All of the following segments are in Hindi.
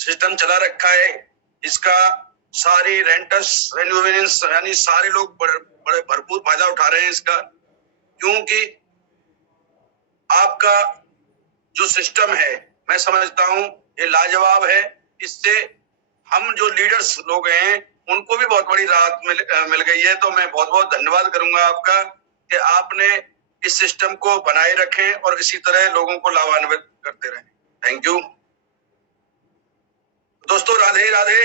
सिस्टम चला रखा है, इसका सारी रेंटर्स रेन्यूवेंस यानी सारे लोग बड़े भरपूर फायदा उठा रहे हैं इसका, क्योंकि आपका जो सिस्टम है मैं समझता हूं ये लाजवाब है। इससे हम जो लीडर्स लोग हैं उनको भी बहुत बड़ी राहत मिल गई है। तो मैं बहुत बहुत धन्यवाद करूंगा आपका कि आपने इस सिस्टम को बनाए रखें और इसी तरह लोगों को लाभान्वित करते रहें। थैंक यू दोस्तों। राधे राधे।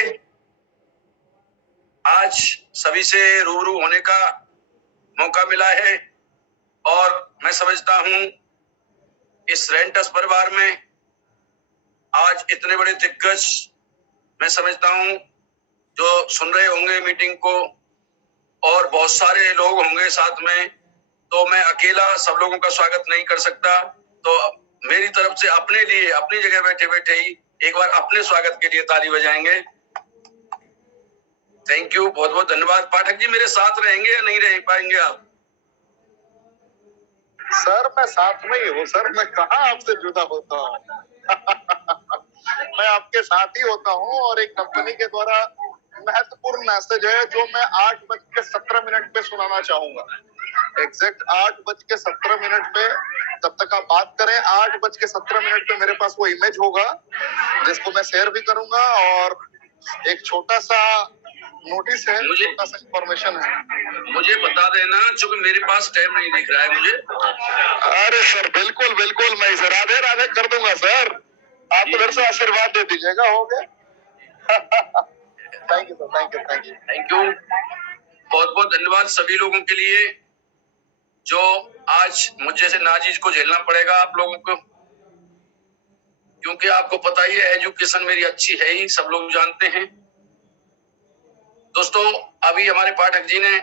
आज सभी से रूबरू होने का मौका मिला है और मैं समझता हूं इस रेंटर्स परिवार में आज इतने बड़े दिग्गज मैं समझता हूं जो सुन रहे होंगे मीटिंग को और बहुत सारे लोग होंगे साथ में, तो मैं अकेला सब लोगों का स्वागत नहीं कर सकता। तो मेरी तरफ से अपने लिए अपनी जगह बैठे बैठे ही एक बार अपने स्वागत के लिए ताली बजाएंगे। थैंक यू, बहुत बहुत धन्यवाद। पाठक जी मेरे साथ रहेंगे या नहीं रह पाएंगे आप? सर मैं साथ में ही हूँ सर, मैं कहाँ आपसे जुदा होता हूँ। मैं आपके साथ ही होता हूँ और एक कंपनी के द्वारा महत्वपूर्ण मैसेज है जो मैं 8:17 पे सुनाना चाहूंगा। एग्जैक्ट 8:17 पे, तब तक आप बात करें। 8:17 पे मेरे पास वो इमेज होगा जिसको मैं शेयर भी करूंगा और एक छोटा सा नोटिस है, छोटा सा इंफॉर्मेशन है। मुझे बता देना क्योंकि मेरे पास टाइम नहीं दिख रहा है मुझे। अरे सर बिल्कुल बिल्कुल, मैं इसे राधे राधे कर दूंगा सर। आप उधर से आशीर्वाद दे दीजिएगा, हो गया। Thank you sir, thank you thank you thank you. बहुत बहुत धन्यवाद सभी लोगों के लिए जो आज मुझ जैसे नाजीज को झेलना पड़ेगा आप लोगों को, क्योंकि आपको पता ही है एजुकेशन मेरी अच्छी है ही, सब लोग जानते हैं। दोस्तों अभी हमारे पाठक जी ने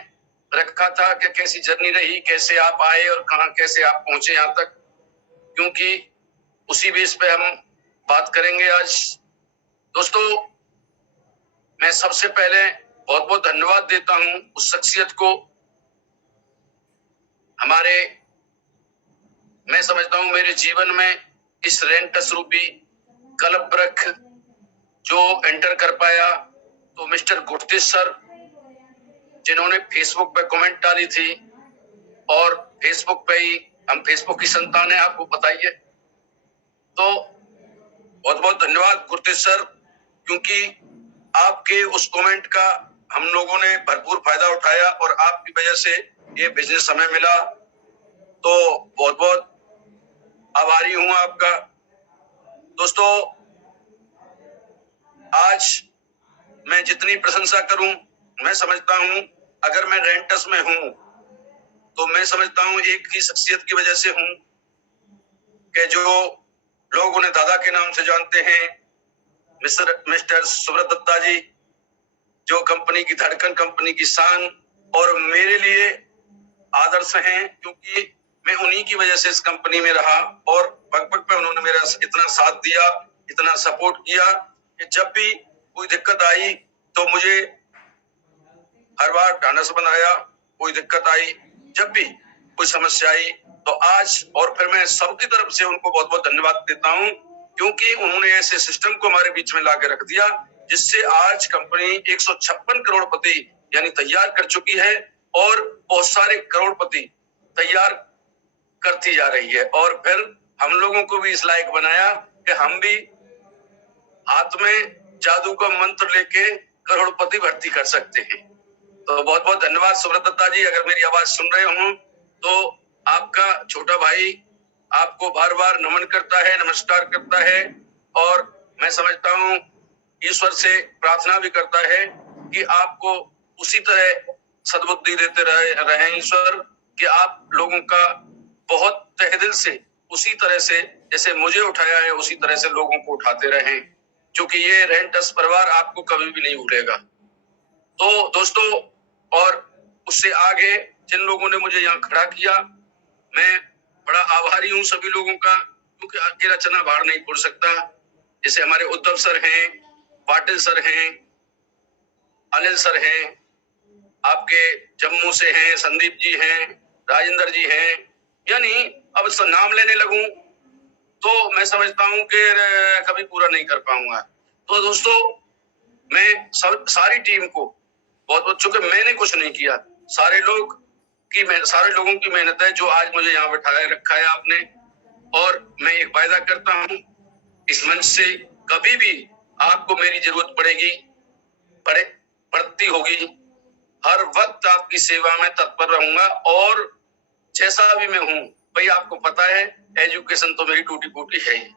रखा था कि कैसी जर्नी रही, कैसे आप आए और कहां कैसे आप पहुंचे यहां तक, क्योंकि उसी बेस पे हम बात करेंगे आज। दोस्तों मैं सबसे पहले बहुत बहुत धन्यवाद देता हूं उस शख्सियत को, हमारे मैं समझता हूं मेरे जीवन में इस रेंटस रूपी कल्पवृक्ष जो एंटर कर पाया, तो मिस्टर गुरतेज सर जिन्होंने फेसबुक पे कमेंट डाली थी और फेसबुक पे ही हम फेसबुक की संतान है आपको पता ही है। तो बहुत बहुत धन्यवाद गुरतेज सर, क्योंकि आपके उस कमेंट का हम लोगों ने भरपूर फायदा उठाया और आपकी वजह से ये बिजनेस हमें मिला। तो बहुत बहुत आभारी हूं आपका। दोस्तों आज मैं जितनी प्रशंसा करूं, मैं समझता हूं अगर मैं रेंटस में हूं तो मैं समझता हूं एक ही शख्सियत की वजह से हूं कि जो लोग उन्हें दादा के नाम से जानते हैं, मिस्टर सुब्रत दत्ता जी, जो कंपनी की धड़कन, कंपनी की शान और मेरे लिए आदर्श हैं, क्योंकि मैं उन्हीं की वजह से इस कंपनी में रहा और पग पग पे उन्होंने मेरा इतना साथ दिया, इतना सपोर्ट किया कि जब भी कोई दिक्कत आई तो मुझे हर बार ढांढस बनाया। कोई दिक्कत आई, जब भी कोई समस्या आई तो आज और फिर मैं सबकी तरफ से उनको बहुत बहुत धन्यवाद देता हूं, क्योंकि उन्होंने ऐसे सिस्टम को हमारे बीच में लाके रख दिया जिससे आज कंपनी 156 करोड़पति यानी तैयार कर चुकी है और बहुत सारे करोड़पति तैयार करती जा रही है। और फिर हम लोगों को भी इस लायक बनाया कि हम भी हाथ में जादू का मंत्र लेके करोड़पति भर्ती कर सकते हैं। तो बहुत बहुत धन्यवाद सुब्रत दत्ता जी, अगर मेरी आवाज सुन रहे हो तो आपका छोटा भाई आपको बार बार नमन करता है, नमस्कार करता है और मैं समझता हूँ ईश्वर से प्रार्थना भी करता है कि आपको उसी तरह सद्बुद्धि देते रहे ईश्वर, कि आप लोगों का बहुत तहे दिल से उसी तरह से जैसे मुझे उठाया है उसी तरह से लोगों को उठाते रहें, क्योंकि ये रेंटस परिवार आपको कभी भी नहीं भूलेगा। तो दोस्तों और उससे आगे जिन लोगों ने मुझे यहाँ खड़ा किया, मैं बड़ा आभारी हूँ सभी लोगों का, क्योंकि अकेला चना बाहर नहीं फोड़ सकता। जैसे हमारे उद्धव सर हैं, पाटिल सर हैं, अनिल सर हैं, आपके जम्मू से हैं, संदीप जी हैं, राजेंद्र जी हैं, यानी अब नाम लेने लगूं तो मैं समझता हूं कि कभी पूरा नहीं कर पाऊंगा। तो दोस्तों मैं सारी टीम को बहुत बहुत चूंकि मैंने कुछ नहीं किया, सारे लोगों की मेहनत है जो आज मुझे यहाँ बैठाया रखा है आपने। और मैं एक वायदा करता हूँ इस मंच से, कभी भी आपको मेरी जरूरत पड़ती होगी, हर वक्त आपकी सेवा में तत्पर रहूंगा। और जैसा भी मैं हूँ भाई, आपको पता है एजुकेशन तो मेरी टूटी फूटी है ही,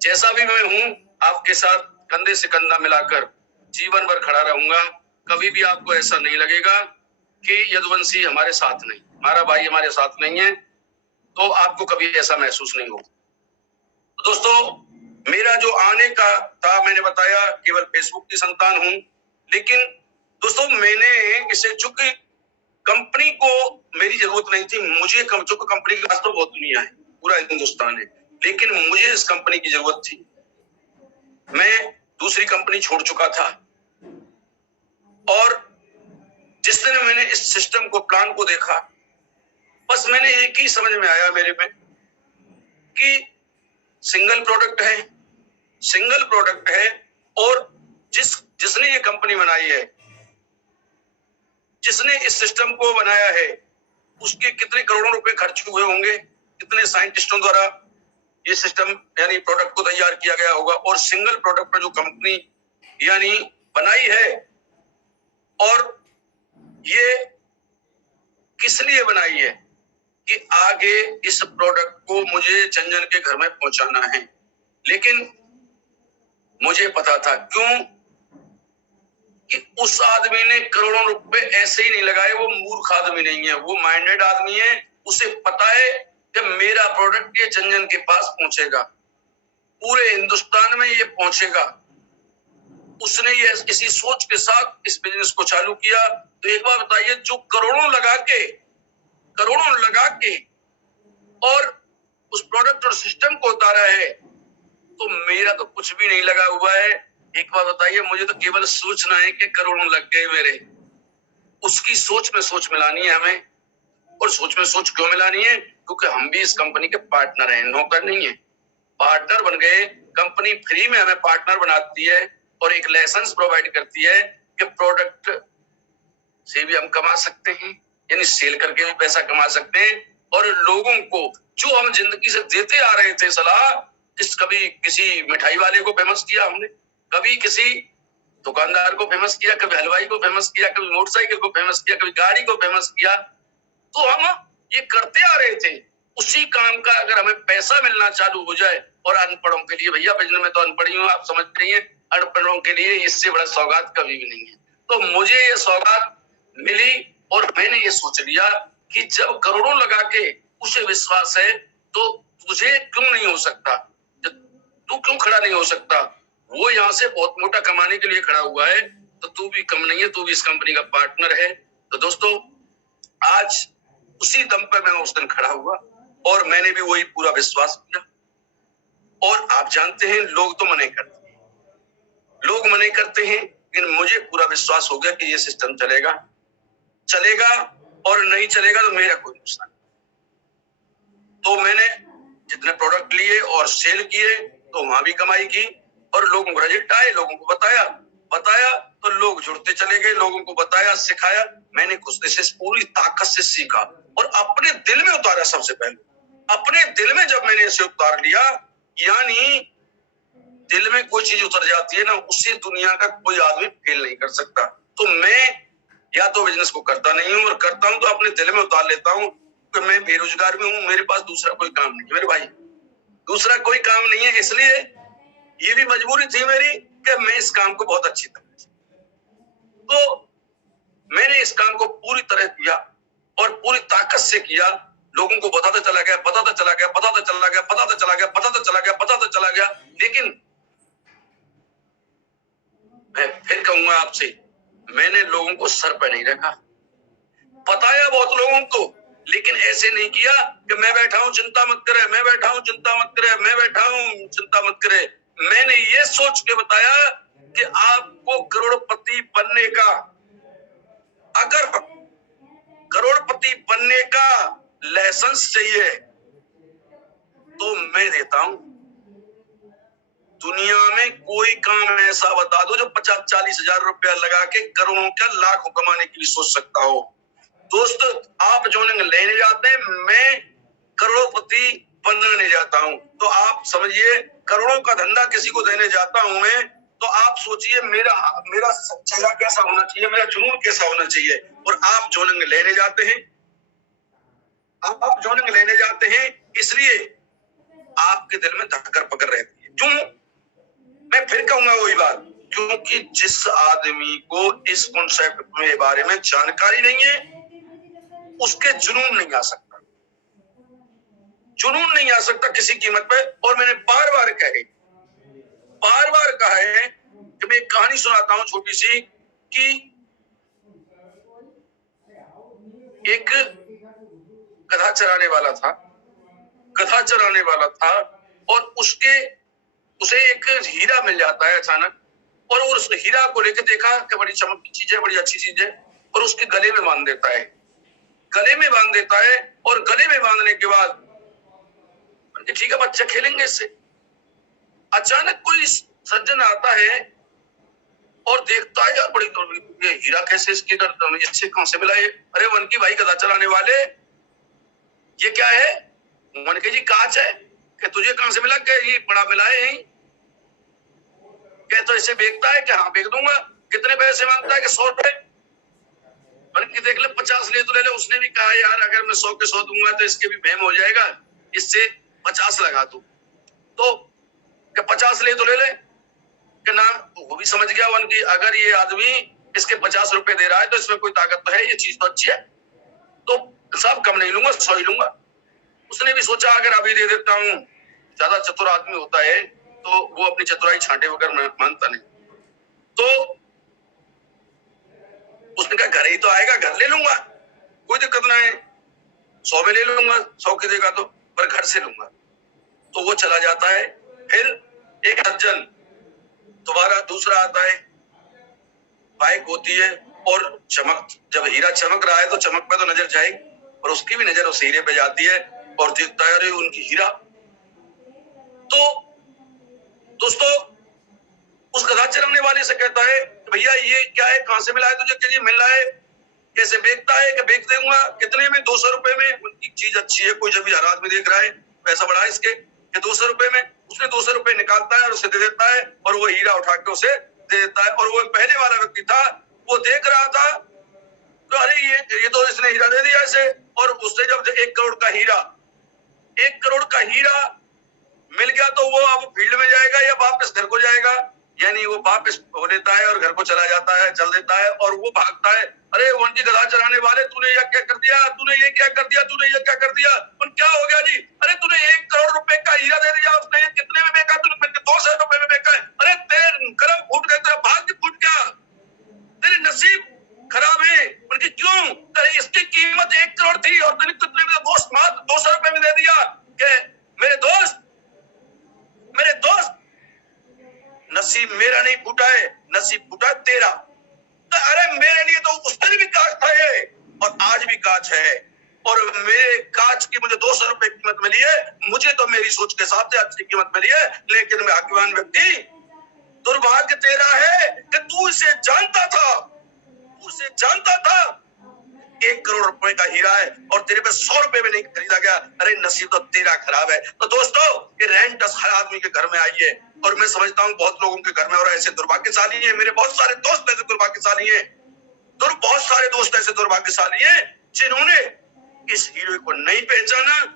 जैसा भी मैं हूँ आपके साथ कंधे से कंधा मिलाकर जीवन भर खड़ा रहूंगा। कभी भी आपको ऐसा नहीं लगेगा कि यदुवंशी हमारे साथ नहीं, हमारा भाई हमारे साथ नहीं है, तो आपको कभी ऐसा महसूस नहीं होगा। तो दोस्तों मेरा जो आने का था, मैंने बताया केवल फेसबुक की संतान हूं, लेकिन दोस्तों मैंने इसे, चूंकि कंपनी को मेरी जरूरत नहीं थी, मुझे चूंकि कंपनी के पास तो बहुत दुनिया है, पूरा हिंदुस्तान है, लेकिन मुझे इस कंपनी की जरूरत थी। मैं दूसरी कंपनी छोड़ चुका था और जिस दिन मैंने इस सिस्टम को, प्लान को देखा, बस मैंने एक ही समझ में आया मेरे में कि सिंगल प्रोडक्ट है और जिसने ये कंपनी बनाई है, जिसने इस सिस्टम को बनाया है, उसके कितने करोड़ों रुपए खर्च हुए होंगे, कितने साइंटिस्टों द्वारा ये सिस्टम यानी प्रोडक्ट को तैयार किया गया होगा, और सिंगल प्रोडक्ट पर जो कंपनी यानी बनाई है, और ये किस लिए बनाई है कि आगे इस प्रोडक्ट को मुझे जन जन के घर में पहुंचाना है। लेकिन मुझे पता था क्यों कि उस आदमी ने करोड़ों रुपए ऐसे ही नहीं लगाए, वो मूर्ख आदमी नहीं है, वो माइंडेड आदमी है। उसे पता है कि मेरा प्रोडक्ट ये जन जन के पास पहुंचेगा, पूरे हिंदुस्तान में ये पहुंचेगा। उसने ये इसी सोच के साथ इस बिजनेस को चालू किया। तो एक बार बताइए, जो करोड़ों लगा के और उस प्रोडक्ट और सिस्टम को उतारा है, तो मेरा तो कुछ भी नहीं लगा हुआ है। एक बार बताइए, मुझे तो केवल सोचना है कि करोड़ों लग गए मेरे। उसकी सोच में सोच मिलानी है हमें। और सोच में सोच क्यों मिलानी है? क्योंकि हम भी इस कंपनी के पार्टनर हैं, नौकर नहीं है, पार्टनर बन गए। कंपनी फ्री में हमें पार्टनर बनाती है और एक लाइसेंस प्रोवाइड करती है कि प्रोडक्ट से भी हम कमा सकते हैं, यानी सेल करके भी पैसा कमा सकते हैं। और लोगों को जो हम जिंदगी से देते आ रहे थे सलाह, कभी किसी मिठाई वाले को फेमस किया हमने, कभी किसी दुकानदार को फेमस किया, कभी हलवाई को फेमस किया, कभी मोटरसाइकिल को फेमस किया, कभी गाड़ी को फेमस किया, तो हम ये करते आ रहे थे। उसी काम का अगर हमें पैसा मिलना चालू हो जाए, और अनपढ़ों के लिए, भैया बिजनेस में तो अनपढ़ी हूं, आप समझ रही हैं, अनपढ़ों के लिए इससे बड़ा सौगात कभी भी नहीं है। तो मुझे ये सौगात मिली और मैंने ये सोच लिया कि जब करोड़ों लगा के उसे विश्वास है, तो तुझे क्यों नहीं हो सकता, तू क्यों खड़ा नहीं हो सकता। वो यहाँ से बहुत मोटा कमाने के लिए खड़ा हुआ है, तो तू भी कम नहीं है, तू भी इस कंपनी का पार्टनर है। तो दोस्तों आज उसी दम पर मैं उस दिन खड़ा हुआ और मैंने भी वही पूरा विश्वास किया। और आप जानते हैं, लोग तो मने करते हैं, लेकिन मुझे पूरा विश्वास हो गया कि ये सिस्टम चलेगा और नहीं चलेगा तो मेरा कोई नुकसान। तो मैंने जितने प्रोडक्ट लिए और सेल किए, तो वहां भी कमाई की, और लोगों को रिजल्ट आए, लोगों को बताया तो लोग जुड़ते चले गए, लोगों को बताया, सिखाया। मैंने खुद से पूरी ताकत से सीखा और अपने दिल में उतारा। सबसे पहले अपने दिल में जब मैंने इसे उतार लिया, यानी दिल में कोई चीज उतर जाती है ना, उससे दुनिया का कोई आदमी फेल नहीं कर सकता। तो मैं या तो बिजनेस को करता नहीं हूं, और करता हूं तो अपने दिल में उतार लेता हूं कि मैं बेरोजगार भी हूं, मेरे पास दूसरा कोई काम नहीं है मेरे भाई, दूसरा कोई काम नहीं है। इसलिए ये भी मजबूरी थी मेरी कि मैं इस काम को बहुत अच्छी तरह से, तो मैंने इस काम को पूरी तरह किया और पूरी ताकत से किया। लोगों को बताता चला गया। लेकिन मैं फिर कहूंगा आपसे, मैंने लोगों को सर पर नहीं रखा, बताया बहुत लोगों को, लेकिन ऐसे नहीं किया कि मैं बैठा हूं चिंता मत करे, मैं बैठा हूं चिंता मत करे, मैं बैठा हूं चिंता मत करे। मैंने ये सोच के बताया कि आपको करोड़पति बनने का, अगर करोड़पति बनने का लाइसेंस चाहिए तो मैं देता हूं, दुनिया में कोई काम ऐसा बता दो जो 50-40 हजार रुपया लगा के करोड़ों क्या लाखों कमाने के लिए सोच सकता हो। दोस्त, आप जो लेने जाते हैं, मैं करोड़पति बनने जाता हूं, तो आप समझिए करोड़ों का धंधा किसी को देने जाता हूं मैं, तो आप सोचिए मेरा मेरा चेहरा कैसा होना चाहिए, मेरा जुनून कैसा होना चाहिए। और आप जो लेने जाते हैं, आप जो लेने जाते हैं, इसलिए आपके दिल में धक्कर पकड़ रहती है। क्यों? मैं फिर कहूंगा वही बात, क्योंकि जिस आदमी को इस कॉन्सेप्ट के बारे में जानकारी नहीं है, उसके जुनून नहीं आ सकता, जुनून नहीं आ सकता किसी कीमत पे। और मैंने बार बार कहा है कि मैं एक कहानी सुनाता हूं छोटी सी, कि एक गधा चराने वाला था और उसे एक हीरा मिल जाता है अचानक, और उस हीरा को लेकर देखा कि बड़ी चमक की चीज है, बड़ी अच्छी चीज है, और उसके गले में बांध देता है, और गले में बांधने के बाद ठीक है बच्चे खेलेंगे इससे। अचानक कोई सज्जन आता है और देखता है, यार बड़ी ये हीरा कैसे इसके इससे कहां से मिला ये? अरे वन की भाई गधा चलाने वाले, ये क्या है? मन के जी कांच है। कि तुझे कहां से मिला? क्या ये बड़ा मिला है यही? क्या तो इसे बेचता है? कि हाँ बेच दूंगा। कितने पैसे मांगता है? कि 100 रुपए। मन की देख ले 50 ले तो ले ले। उसने भी कहा यार अगर मैं 100 के 100 दूंगा तो इसके भी बहम हो जाएगा, इससे 50 लगा तू। तो क्या 50 ले तो ले ले? कि ना, वो भी समझ गया वन की अगर ये आदमी इसके 50 रुपए दे रहा है तो इसमें कोई ताकत तो है, ये चीज तो अच्छी है, तो सब कम नहीं लूंगा, 100 ही लूंगा। उसने भी सोचा अगर अभी दे देता हूं, ज्यादा चतुर आदमी होता है तो वो अपनी चतुराई छांटे बगैर मानता नहीं। तो उसने कहा घर ही तो आएगा, घर ले लूंगा, कोई दिक्कत ना है, 100 में ले लूंगा, 100 की देगा तो, पर घर से लूंगा। तो वो चला जाता है। फिर एक सज्जन दोबारा दूसरा आता है, बाइक होती है और जब हीरा चमक रहा है तो चमक पे तो नजर जाएगी, और उसकी भी नजर उस हीरे पे जाती है और देखता है अरे उनकी हीरा। तो दोस्तों उस गधा चलाने वाले से कहता है भैया ये क्या है, कहां से मिला है तुझे? क्या मिल रहा है? कैसे बेचता है? कि बेच दूंगा। कितने में? 200 रुपए में। उनकी चीज अच्छी है, कोई जब हर आदमी देख रहा है, पैसा बढ़ा इसके, 200 रुपए में। उसने 200 रुपए निकालता है और उसे दे देता है, और वो हीरा उठा के उसे दे देता है। और वो पहले वाला व्यक्ति था, वो देख रहा था तो अरे ये तो इसने हीरा दे दिया इसे। और उससे जब 1 करोड़ का हीरा मिल गया तो वो अब फील्ड में जाएगा या वापस घर को जाएगा? यानी वो वापस हो लेता है और घर को चला जाता है, चल देता है, और वो भागता है, अरे उनकी गधा चराने वाले तूने ये क्या कर दिया, तूने ये क्या कर दिया, तूने ये क्या कर दिया? उन क्या हो गया जी? अरे तूने 1 करोड़ रुपए का हीरा दे दिया, उसने ये कितने में बेचा? तूने 200 रुपए में बेचा है। अरे तेरे कर्म फूट गए, तेरा भाग्य फूट गया, तेरे नसीब खराब है। उनकी क्यों? अरे इसकी कीमत 1 करोड़ थी और तूने कितने में? दोस्त मात्र 200 रुपए में दे दिया। के मेरे दोस्त नसीब मेरा नहीं फूटा है, नसीब फूटा तेरा। तो अरे मेरे लिए तो उस दिन भी कांच था ये, और आज भी कांच है, और मेरे कांच की मुझे 200 रुपए कीमत मिली है, मुझे तो मेरी सोच के हिसाब से अच्छी कीमत मिली है, लेकिन मैं भाग्यवान व्यक्ति, दुर्भाग्य तेरा है कि तू इसे जानता था 1 करोड़ रुपए का हीरा है और तेरे पे 100 रुपए में नहीं खरीदा गया। अरे नसीब तो तेरा खराब है। तो दोस्तों ये रेंटस हर आदमी के घर में आई है, और मैं समझता हूँ बहुत लोगों के घर में, और ऐसे दुर्भाग्यशाली है, मेरे बहुत सारे दोस्त ऐसे दुर्भाग्यशाली है, बहुत सारे दोस्त ऐसे दुर्भाग्यशाली है जिन्होंने इस हीरो को नहीं पहचाना।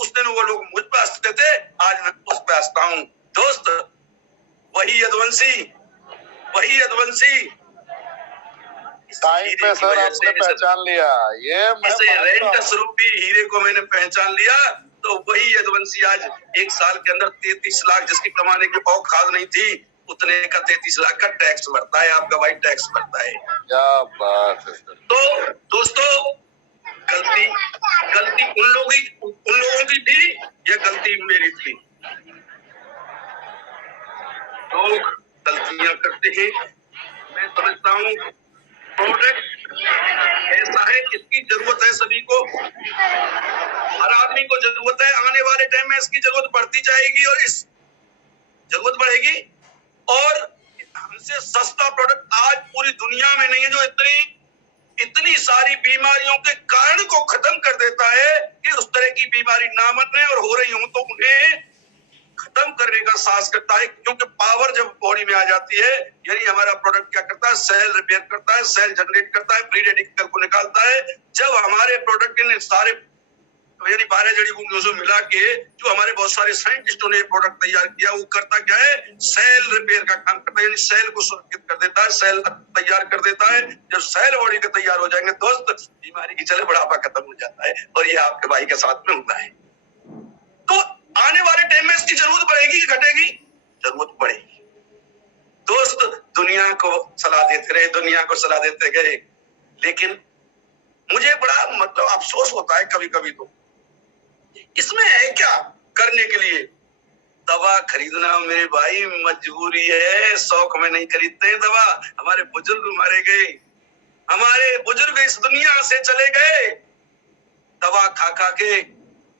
उस दिन वो लोग मुझ पे हंसते थे, आज मैं उस पे हंसता हूँ। दोस्त वही यदुवंशी टाइम पे सर आपने पहचान लिया, ये रेंटस रूपी हीरे को मैंने पहचान लिया। तो वही यदुवंशी आज 1 साल के अंदर 33 लाख, जिसकी कमाने की औकात नहीं थी, उतने का 33 लाख का टैक्स भरता है। आपका भाई टैक्स भरता है। क्या बात है सर। तो दोस्तों गलती उन लोगों की थी या गलती मेरी थी? लोग गलतियां करते हैं। मैं समझता हूँ प्रोडक्ट ऐसा करना है, इसकी जरूरत है सभी को, हर आदमी को जरूरत है। आने वाले टाइम में इसकी जरूरत बढ़ती जाएगी और इस जरूरत बढ़ेगी। और हमसे सस्ता प्रोडक्ट आज पूरी दुनिया में नहीं है जो इतनी सारी बीमारियों के कारण को खत्म कर देता है कि उस तरह की बीमारी ना बने, और हो रही हूं तो उन्हें खत्म करने का साहस करता है। क्योंकि पावर जब बॉडी में आ जाती है, यानी हमारा प्रोडक्ट क्या करता है, सेल रिपेयर करता है, सेल जनरेट करता है, फ्री रेडिकल को निकालता है। जब हमारे प्रोडक्ट इन सारे यानी 12 जड़ी बूटियों से मिला के जो हमारे बहुत सारे साइंटिस्टों ने प्रोडक्ट तैयार किया, वो करता क्या है, सेल रिपेयर का काम करता है, यानी सेल को सुरक्षित कर देता है, सेल तैयार कर देता है। जब सेल बॉडी के तैयार हो जाएंगे दोस्त, बीमारी की चले बुढ़ापा खत्म हो जाता है। और ये आपके भाई के साथ में होता है। तो आने वाले टाइम में इसकी जरूरत बढ़ेगी कि घटेगी? जरूरत बढ़ेगी। दोस्त दुनिया को सलाह देते रहे, दुनिया को सलाह देते गए, लेकिन मुझे बड़ा मतलब अफसोस होता है कभी कभी। तो इसमें है क्या करने के लिए? दवा खरीदना मेरे भाई मजबूरी है, शौक में नहीं खरीदते हैं दवा। हमारे बुजुर्ग मारे गए, हमारे बुजुर्ग इस दुनिया से चले गए दवा खा खा के।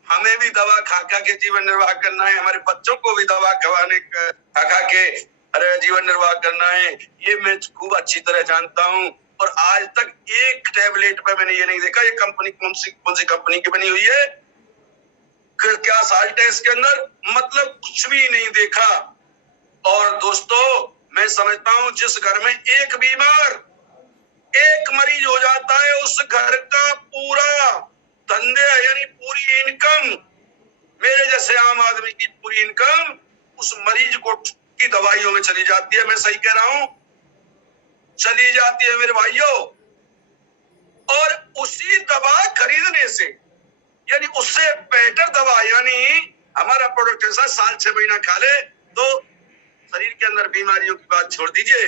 हमें भी दवा खा खा के जीवन निर्वाह करना है, हमारे बच्चों को भी दवा खा खा के अरे जीवन निर्वाह करना है। ये मैं खूब अच्छी तरह जानता हूँ। और आज तक एक टैबलेट पे मैंने ये नहीं देखा ये कंपनी कौन सी कंपनी की बनी हुई है, क्या साल्ट है इसके अंदर, मतलब कुछ भी नहीं देखा। और दोस्तों मैं समझता हूँ जिस घर में एक बीमार, एक मरीज हो जाता है, उस घर का पूरा धंधे यानी पूरी इनकम, मेरे जैसे आम आदमी की पूरी इनकम उस मरीज को की दवाइयों में चली जाती है। मैं सही कह रहा हूं? चली जाती है मेरे भाइयों। और उसी दवा खरीदने से, यानी उससे बेहतर दवा, यानी हमारा प्रोडक्ट ऐसा साल 6 महीना खा ले तो शरीर के अंदर बीमारियों की बात छोड़ दीजिए,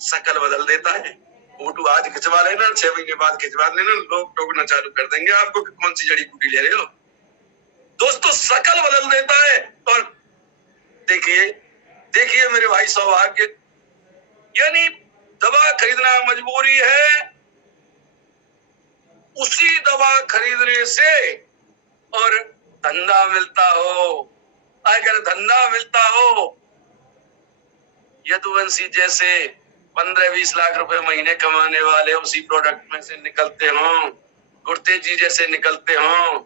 शकल बदल देता है। फोटो आज खिंचवा लेना, 6 महीने बाद खिंचवा लेना, लोग टोकना चालू कर देंगे आपको कि कौन सी जड़ी बूटी ले रहे हो। दोस्तों शकल बदल देता है। और देखिए मेरे भाई सौभाग्य, यानी दवा खरीदना मजबूरी है, उसी दवा खरीदने से और धंधा मिलता हो, अगर धंधा मिलता हो, यदुवंशी जैसे 15-20 लाख रुपए महीने कमाने वाले उसी प्रोडक्ट में से निकलते हों, गुरतेज जी जैसे निकलते हों,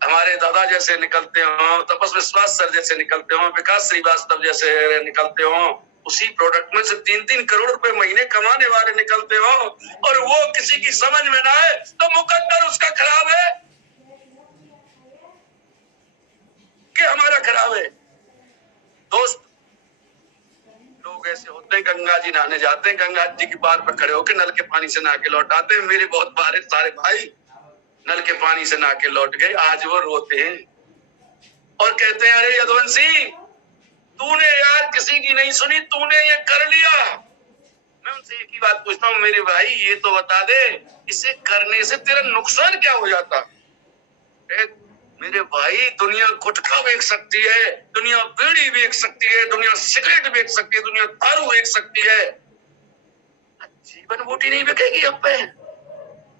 हमारे दादा जैसे निकलते हों, तपस विश्वास सर जैसे निकलते हों, विकास श्रीवास्तव जैसे निकलते हों, उसी प्रोडक्ट में से 3-3 करोड़ रुपए महीने कमाने वाले निकलते हों, और वो किसी की समझ में ना आए तो मुकद्दर उसका खराब है कि हमारा खराब है। दोस्त लोग ऐसे होते हैं, गंगा जी नहाने जाते हैं, गंगा जी के पार पर खड़े होकर नल के पानी से नहा के लौट आते हैं। मेरे बहुत सारे भाई नल के पानी से नहा के लौट गए, आज वो रोते हैं और कहते हैं अरे यदुवंशी तूने यार किसी की नहीं सुनी, तूने ये कर लिया। मैं उनसे एक ही बात पूछता हूँ, मेरे भाई ये तो बता दे, इसे करने से तेरा नुकसान क्या हो जाता? मेरे भाई दुनिया गुटखा बेच सकती है, दुनिया बीड़ी बेच सकती है, दुनिया सिगरेट बेच सकती है, दुनिया दारू बेच सकती है, जीवन बूटी नहीं बिकेगी अब पे।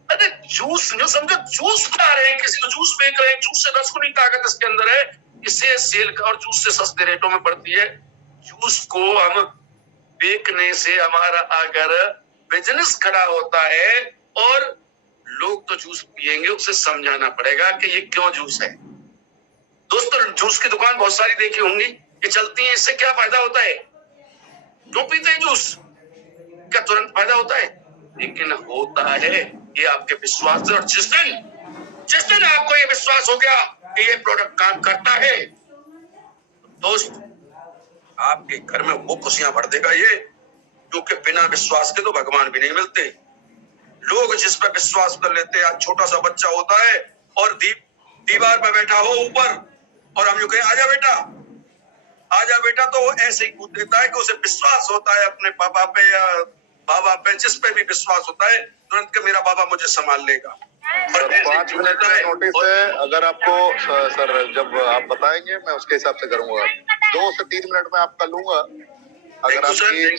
अरे जूस जो समझो, जूस खा रहे हैं, किसी को जूस बेच रहे हैं, जूस से 10 गुनी ताकत इसके अंदर है, इसे सेल और जूस से सस्ते रेटों में पड़ती है। जूस को हम बेचने से हमारा अगर बिजनेस खड़ा होता है और लोग तो जूस पिएंगे, उसे समझाना पड़ेगा कि ये क्यों जूस है। दोस्तों जूस की दुकान बहुत सारी देखी होंगी, ये चलती है, इससे क्या फायदा होता है? क्यों पीते हैं जूस? क्या तुरंत फायदा होता है? लेकिन होता है ये आपके विश्वास से। और जिस दिन आपको ये विश्वास हो गया कि ये प्रोडक्ट काम करता है, दोस्त आपके घर में वो खुशियां भर देगा ये, क्योंकि बिना विश्वास के तो भगवान भी नहीं मिलते। लोग जिस पर विश्वास कर लेते हैं, छोटा सा बच्चा होता है और दीवार पर बैठा हो ऊपर, और हम यूं कहें आजा बेटा, तो वो ऐसे ही कूद देता है कि उसे विश्वास होता है अपने पापा पे या बाबा पे, जिस पे भी विश्वास होता है तुरंत के मेरा बाबा मुझे संभाल लेगा। 5 मिनट का नोटिस है, अगर आपको सर जब आप बताएंगे मैं उसके हिसाब से करूंगा। 2 से 3 मिनट में आपका लूंगा, अगर आपकी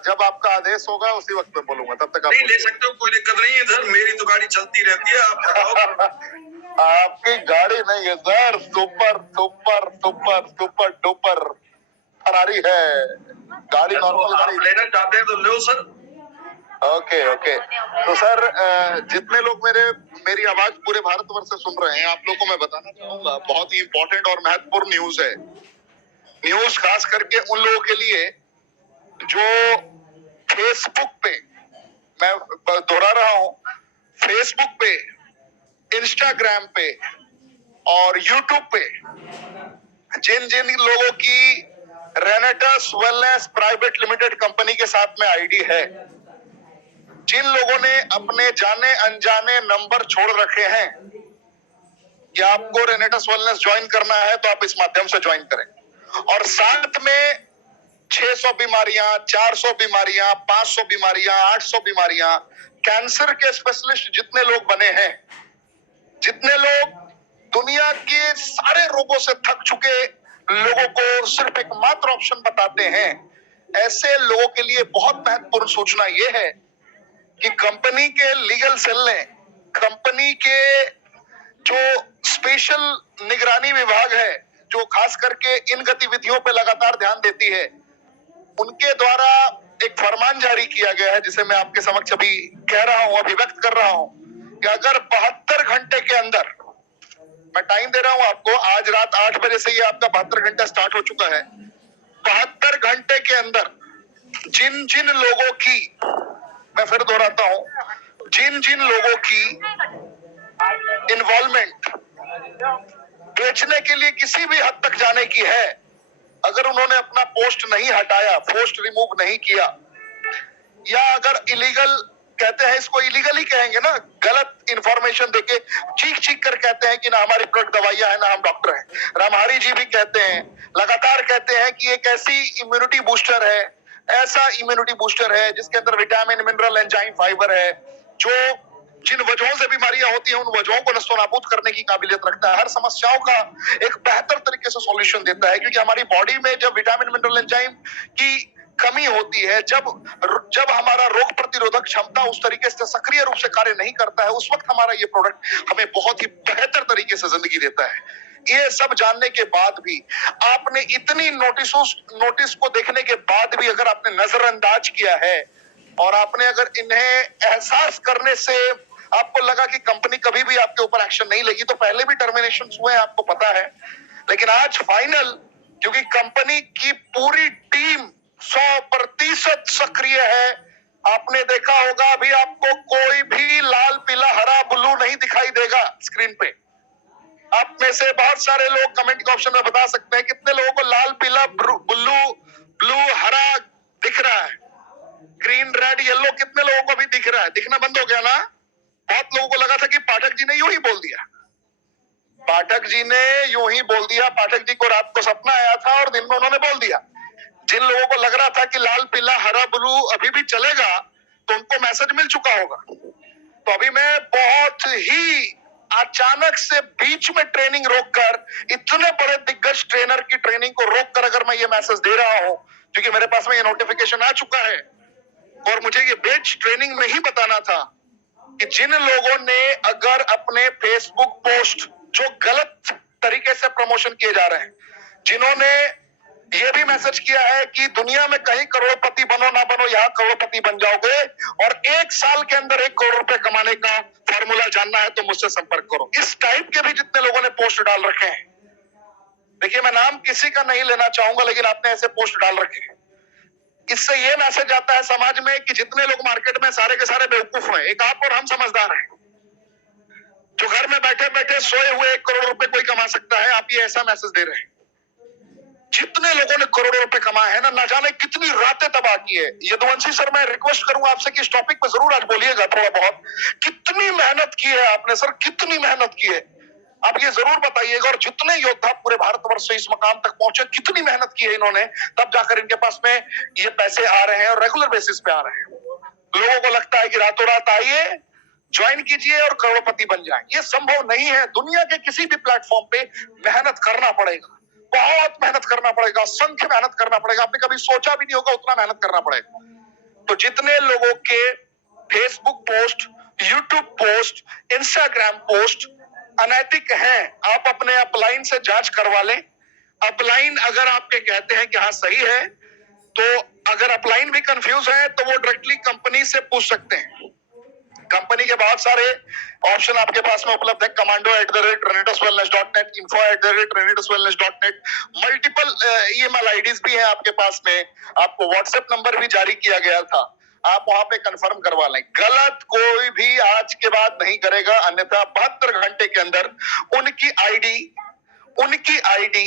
जब आपका आदेश होगा उसी वक्त पे बोलूंगा, तब तक आप नहीं ले सकते हो, कोई दिक्कत नहीं है सर, मेरी तो गाड़ी चलती रहती है, आप बताओ। आपकी गाड़ी नहीं है sir, super super super super duper Ferrari है गाड़ी, नॉर्मल गाड़ी। लेना चाहते हैं तो लो सर। ओके ओके, तो सर जितने लोग मेरी आवाज पूरे भारतवर्ष से सुन रहे हैं, आप लोगों को मैं बताना चाहूंगा, बहुत ही इंपॉर्टेंट और महत्वपूर्ण न्यूज है। न्यूज खास करके उन लोगों के लिए जो फेसबुक पे, मैं दोहरा रहा हूं, फेसबुक पे, इंस्टाग्राम पे और यूट्यूब पे जिन जिन लोगों की रेनेटस वेलनेस प्राइवेट लिमिटेड कंपनी के साथ में आईडी है, जिन लोगों ने अपने जाने अनजाने नंबर छोड़ रखे हैं कि आपको रेनेटस वेलनेस ज्वाइन करना है तो आप इस माध्यम से ज्वाइन करें, और साथ में 600 बीमारियां, 400 बीमारियां, 500 बीमारियां, 800 बीमारियां, कैंसर के स्पेशलिस्ट जितने लोग बने हैं, जितने लोग दुनिया के सारे रोगों से थक चुके लोगों को सिर्फ एक मात्र ऑप्शन बताते हैं, ऐसे लोगों के लिए बहुत महत्वपूर्ण सूचना यह है कि कंपनी के लीगल सेल ने, कंपनी के जो स्पेशल निगरानी विभाग है, जो खास करके इन गतिविधियों पर लगातार ध्यान देती है, उनके द्वारा एक फरमान जारी किया गया है, जिसे मैं आपके समक्ष अभी कह रहा हूं, अभिव्यक्त कर रहा हूं कि अगर 72 घंटे के अंदर, मैं टाइम दे रहा हूं आपको, आज रात 8 बजे से ये आपका 72 घंटा स्टार्ट हो चुका है, 72 घंटे के अंदर जिन जिन लोगों की, मैं फिर दोहराता हूं, जिन जिन लोगों की इन्वॉल्वमेंट बेचने के लिए किसी भी हद तक जाने की है, अगर उन्होंने अपना पोस्ट नहीं हटाया, पोस्ट रिमूव नहीं किया, या अगर इलीगल, कहते हैं इसको इलीगल ही कहेंगे ना, गलत इंफॉर्मेशन देके चीख चीख कर कहते हैं कि ना हमारी प्रोडक्ट दवाइयां हैं, ना हम डॉक्टर हैं। रामहरि जी भी कहते हैं, लगातार कहते हैं कि एक ऐसी इम्यूनिटी बूस्टर है, ऐसा इम्यूनिटी बूस्टर है जिसके अंदर विटामिन, मिनरल, एंजाइम, फाइबर है, जो जिन वजहों से बीमारियां होती हैं उन वजहों को नस्तोनाबूद करने की काबिलियत रखता है, हर समस्याओं का एक बेहतर तरीके से सॉल्यूशन देता है। क्योंकि हमारी बॉडी में जब विटामिन, मिनरल, एंजाइम की कमी होती है, जब हमारा रोग प्रतिरोधक क्षमता उस तरीके से सक्रिय रूप से कार्य नहीं करता है, उस वक्त हमारा ये प्रोडक्ट हमें बहुत ही बेहतर तरीके से जिंदगी देता है। ये सब जानने के बाद भी आपने इतनी नोटिस को देखने के बाद भी अगर आपने नजरअंदाज किया है, और आपने अगर इन्हें एहसास करने से आपको लगा कि कंपनी कभी भी आपके ऊपर एक्शन नहीं लेगी, तो पहले भी टर्मिनेशन हुए हैं, आपको पता है, लेकिन आज फाइनल, क्योंकि कंपनी की पूरी टीम 100% सक्रिय है। आपने देखा होगा, अभी आपको कोई भी लाल, पीला, हरा, ब्लू नहीं दिखाई देगा स्क्रीन पे। आप में से बहुत सारे लोग कमेंट के ऑप्शन में बता सकते हैं कितने लोगों को लाल, पीला, ब्लू, हरा दिख रहा है, ग्रीन, रेड, येलो, कितने लोगों को भी दिख रहा है? दिखना बंद हो गया ना? बहुत लोगों को लगा था कि पाठक जी ने यूं ही बोल दिया, पाठक जी ने यूं ही बोल दिया, पाठक जी को रात को सपना आया था और दिन में उन्होंने बोल दिया। जिन लोगों को लग रहा था कि लाल, पीला, हरा, ब्लू अभी भी चलेगा, तो उनको मैसेज मिल चुका होगा। तो अभी मैं बहुत ही अचानक से बीच में ट्रेनिंग रोककर, इतने बड़े दिग्गज ट्रेनर की ट्रेनिंग को रोककर अगर मैं ये मैसेज दे रहा हूं, क्योंकि मेरे पास में ये नोटिफिकेशन आ चुका है और मुझे ये बेच ट्रेनिंग में ही बताना था कि जिन लोगों ने अगर अपने फेसबुक पोस्ट जो गलत तरीके से प्रमोशन किए जा रहे हैं, जिन्होंने ये भी मैसेज किया है कि दुनिया में कहीं करोड़पति बनो ना बनो, यहां करोड़पति बन जाओगे, और 1 साल के अंदर 1 करोड़ रुपए कमाने का फॉर्मूला जानना है तो मुझसे संपर्क करो, इस टाइप के भी जितने लोगों ने पोस्ट डाल रखे हैं, देखिए मैं नाम किसी का नहीं लेना चाहूंगा, लेकिन आपने ऐसे पोस्ट डाल रखे हैं, इससे ये मैसेज आता है समाज में कि जितने लोग मार्केट में सारे के सारे बेवकूफ हैं, एक आप और हम समझदार हैं, जो घर में बैठे बैठे सोए हुए 1 करोड़ रुपए कोई कमा सकता है, आप ये ऐसा मैसेज दे रहे हैं। जितने लोगों ने करोड़ों रुपए कमाए हैं ना जाने कितनी रातें तबाह की है। यदुवंशी सर, मैं रिक्वेस्ट करूंगा आपसे कि इस टॉपिक पे जरूर आज बोलिएगा थोड़ा बहुत, कितनी मेहनत की है आपने सर, कितनी मेहनत की है, आप ये जरूर बताइएगा। और जितने योद्धा पूरे भारतवर्ष से इस मकाम तक पहुंचे, कितनी मेहनत की है इन्होंने, तब जाकर इनके पास में ये पैसे आ रहे हैं और रेगुलर बेसिस पे आ रहे हैं। लोगों को लगता है कि रातों रात आइए, ज्वाइन कीजिए और करोड़पति बन जाए, ये संभव नहीं है। दुनिया के किसी भी प्लेटफॉर्म पे मेहनत करना पड़ेगा, बहुत मेहनत करना पड़ेगा, असंख्य मेहनत करना पड़ेगा, आपने कभी सोचा भी नहीं होगा उतना मेहनत करना पड़ेगा। तो जितने लोगों के Facebook post, YouTube post, Instagram post अनैतिक हैं, आप अपने अपलाइन से जांच करवा लें। अपलाइन अगर आपके कहते हैं कि हाँ सही है, तो अगर अपलाइन भी कंफ्यूज है तो वो डायरेक्टली कंपनी से पूछ सकते हैं। कंपनी के बहुत सारे ऑप्शन आपके पास में उपलब्ध है, commando@renituswellness.net, info@renituswellness.net, multiple email IDs भी है आपके पास में, आपको व्हाट्सएप नंबर भी जारी किया गया था, आप वहां पे कंफर्म करवा लें। गलत कोई भी आज के बाद नहीं करेगा, अन्यथा 72 घंटे के अंदर उनकी आईडी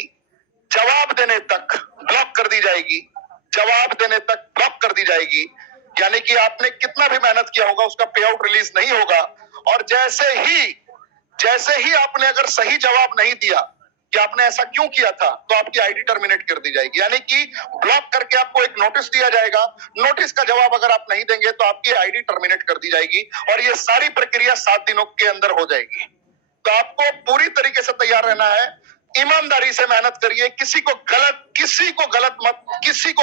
जवाब देने तक ब्लॉक कर दी जाएगी, जवाब देने तक ब्लॉक कर दी जाएगी। यानी कि आपने कितना भी मेहनत किया होगा उसका पे आउट रिलीज नहीं होगा। और जैसे ही आपने अगर सही जवाब नहीं दिया कि आपने ऐसा क्यों किया था, तो आपकी आईडी टर्मिनेट कर दी जाएगी। यानी कि ब्लॉक करके आपको एक नोटिस दिया जाएगा, नोटिस का जवाब अगर आप नहीं देंगे तो आपकी आईडी टर्मिनेट कर दी जाएगी, और ये सारी प्रक्रिया 7 दिनों के अंदर हो जाएगी। तो आपको पूरी तरीके से तैयार रहना है, ईमानदारी से मेहनत करिए, किसी को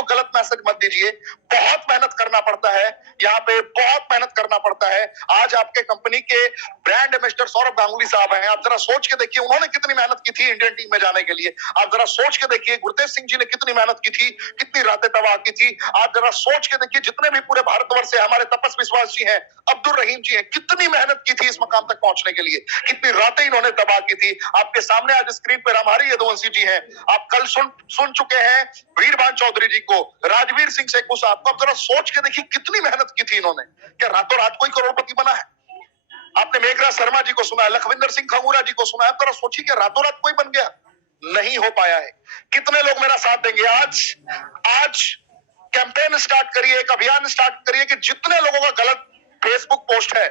गलत मैसेज मत दीजिए। बहुत मेहनत करना पड़ता है, यहाँ पे बहुत मेहनत करना पड़ता है। आज आपके कंपनी के ब्रांड एम्बेसडर सौरभ गांगुली साहब हैं, आप जरा सोच के देखिए उन्होंने कितनी मेहनत की थी इंडियन टीम में जाने के लिए। आप जरा सोच के देखिए गुरतेज सिंह जी ने कितनी मेहनत की थी, कितनी रातें तबाह की थी। आप जरा सोच के देखिए जितने भी पूरे भारतवर्ष से हमारे तपस विश्वास जी हैं, अब्दुल रहीम जी हैं, कितनी मेहनत की थी इस मकाम तक पहुंचने के लिए, कितनी रातें इन्होंने तबाह की थी। आपके सामने आज स्क्रीन पर हमारी यदुवंशी जी हैं, आप कल सुन चुके हैं वीरबान चौधरी जी को, राजवीर सिंह शेखू साहब को। आप जरा सोच के देखिए कितनी मेहनत की थी इन्होंने, क्या रातों रात कोई करोड़पति बना है? आपने मेघराज शर्मा जी को सुना है, लखविंदर सिंह खंगूरा जी को सुना है, जरा सोचिए कि रातों रात कोई बन गया? नहीं हो पाया है। कितने लोग मेरा साथ देंगे? आज कैंपेन स्टार्ट करिए, एक अभियान स्टार्ट करिए कि जितने लोगों का गलत फेसबुक पोस्ट है,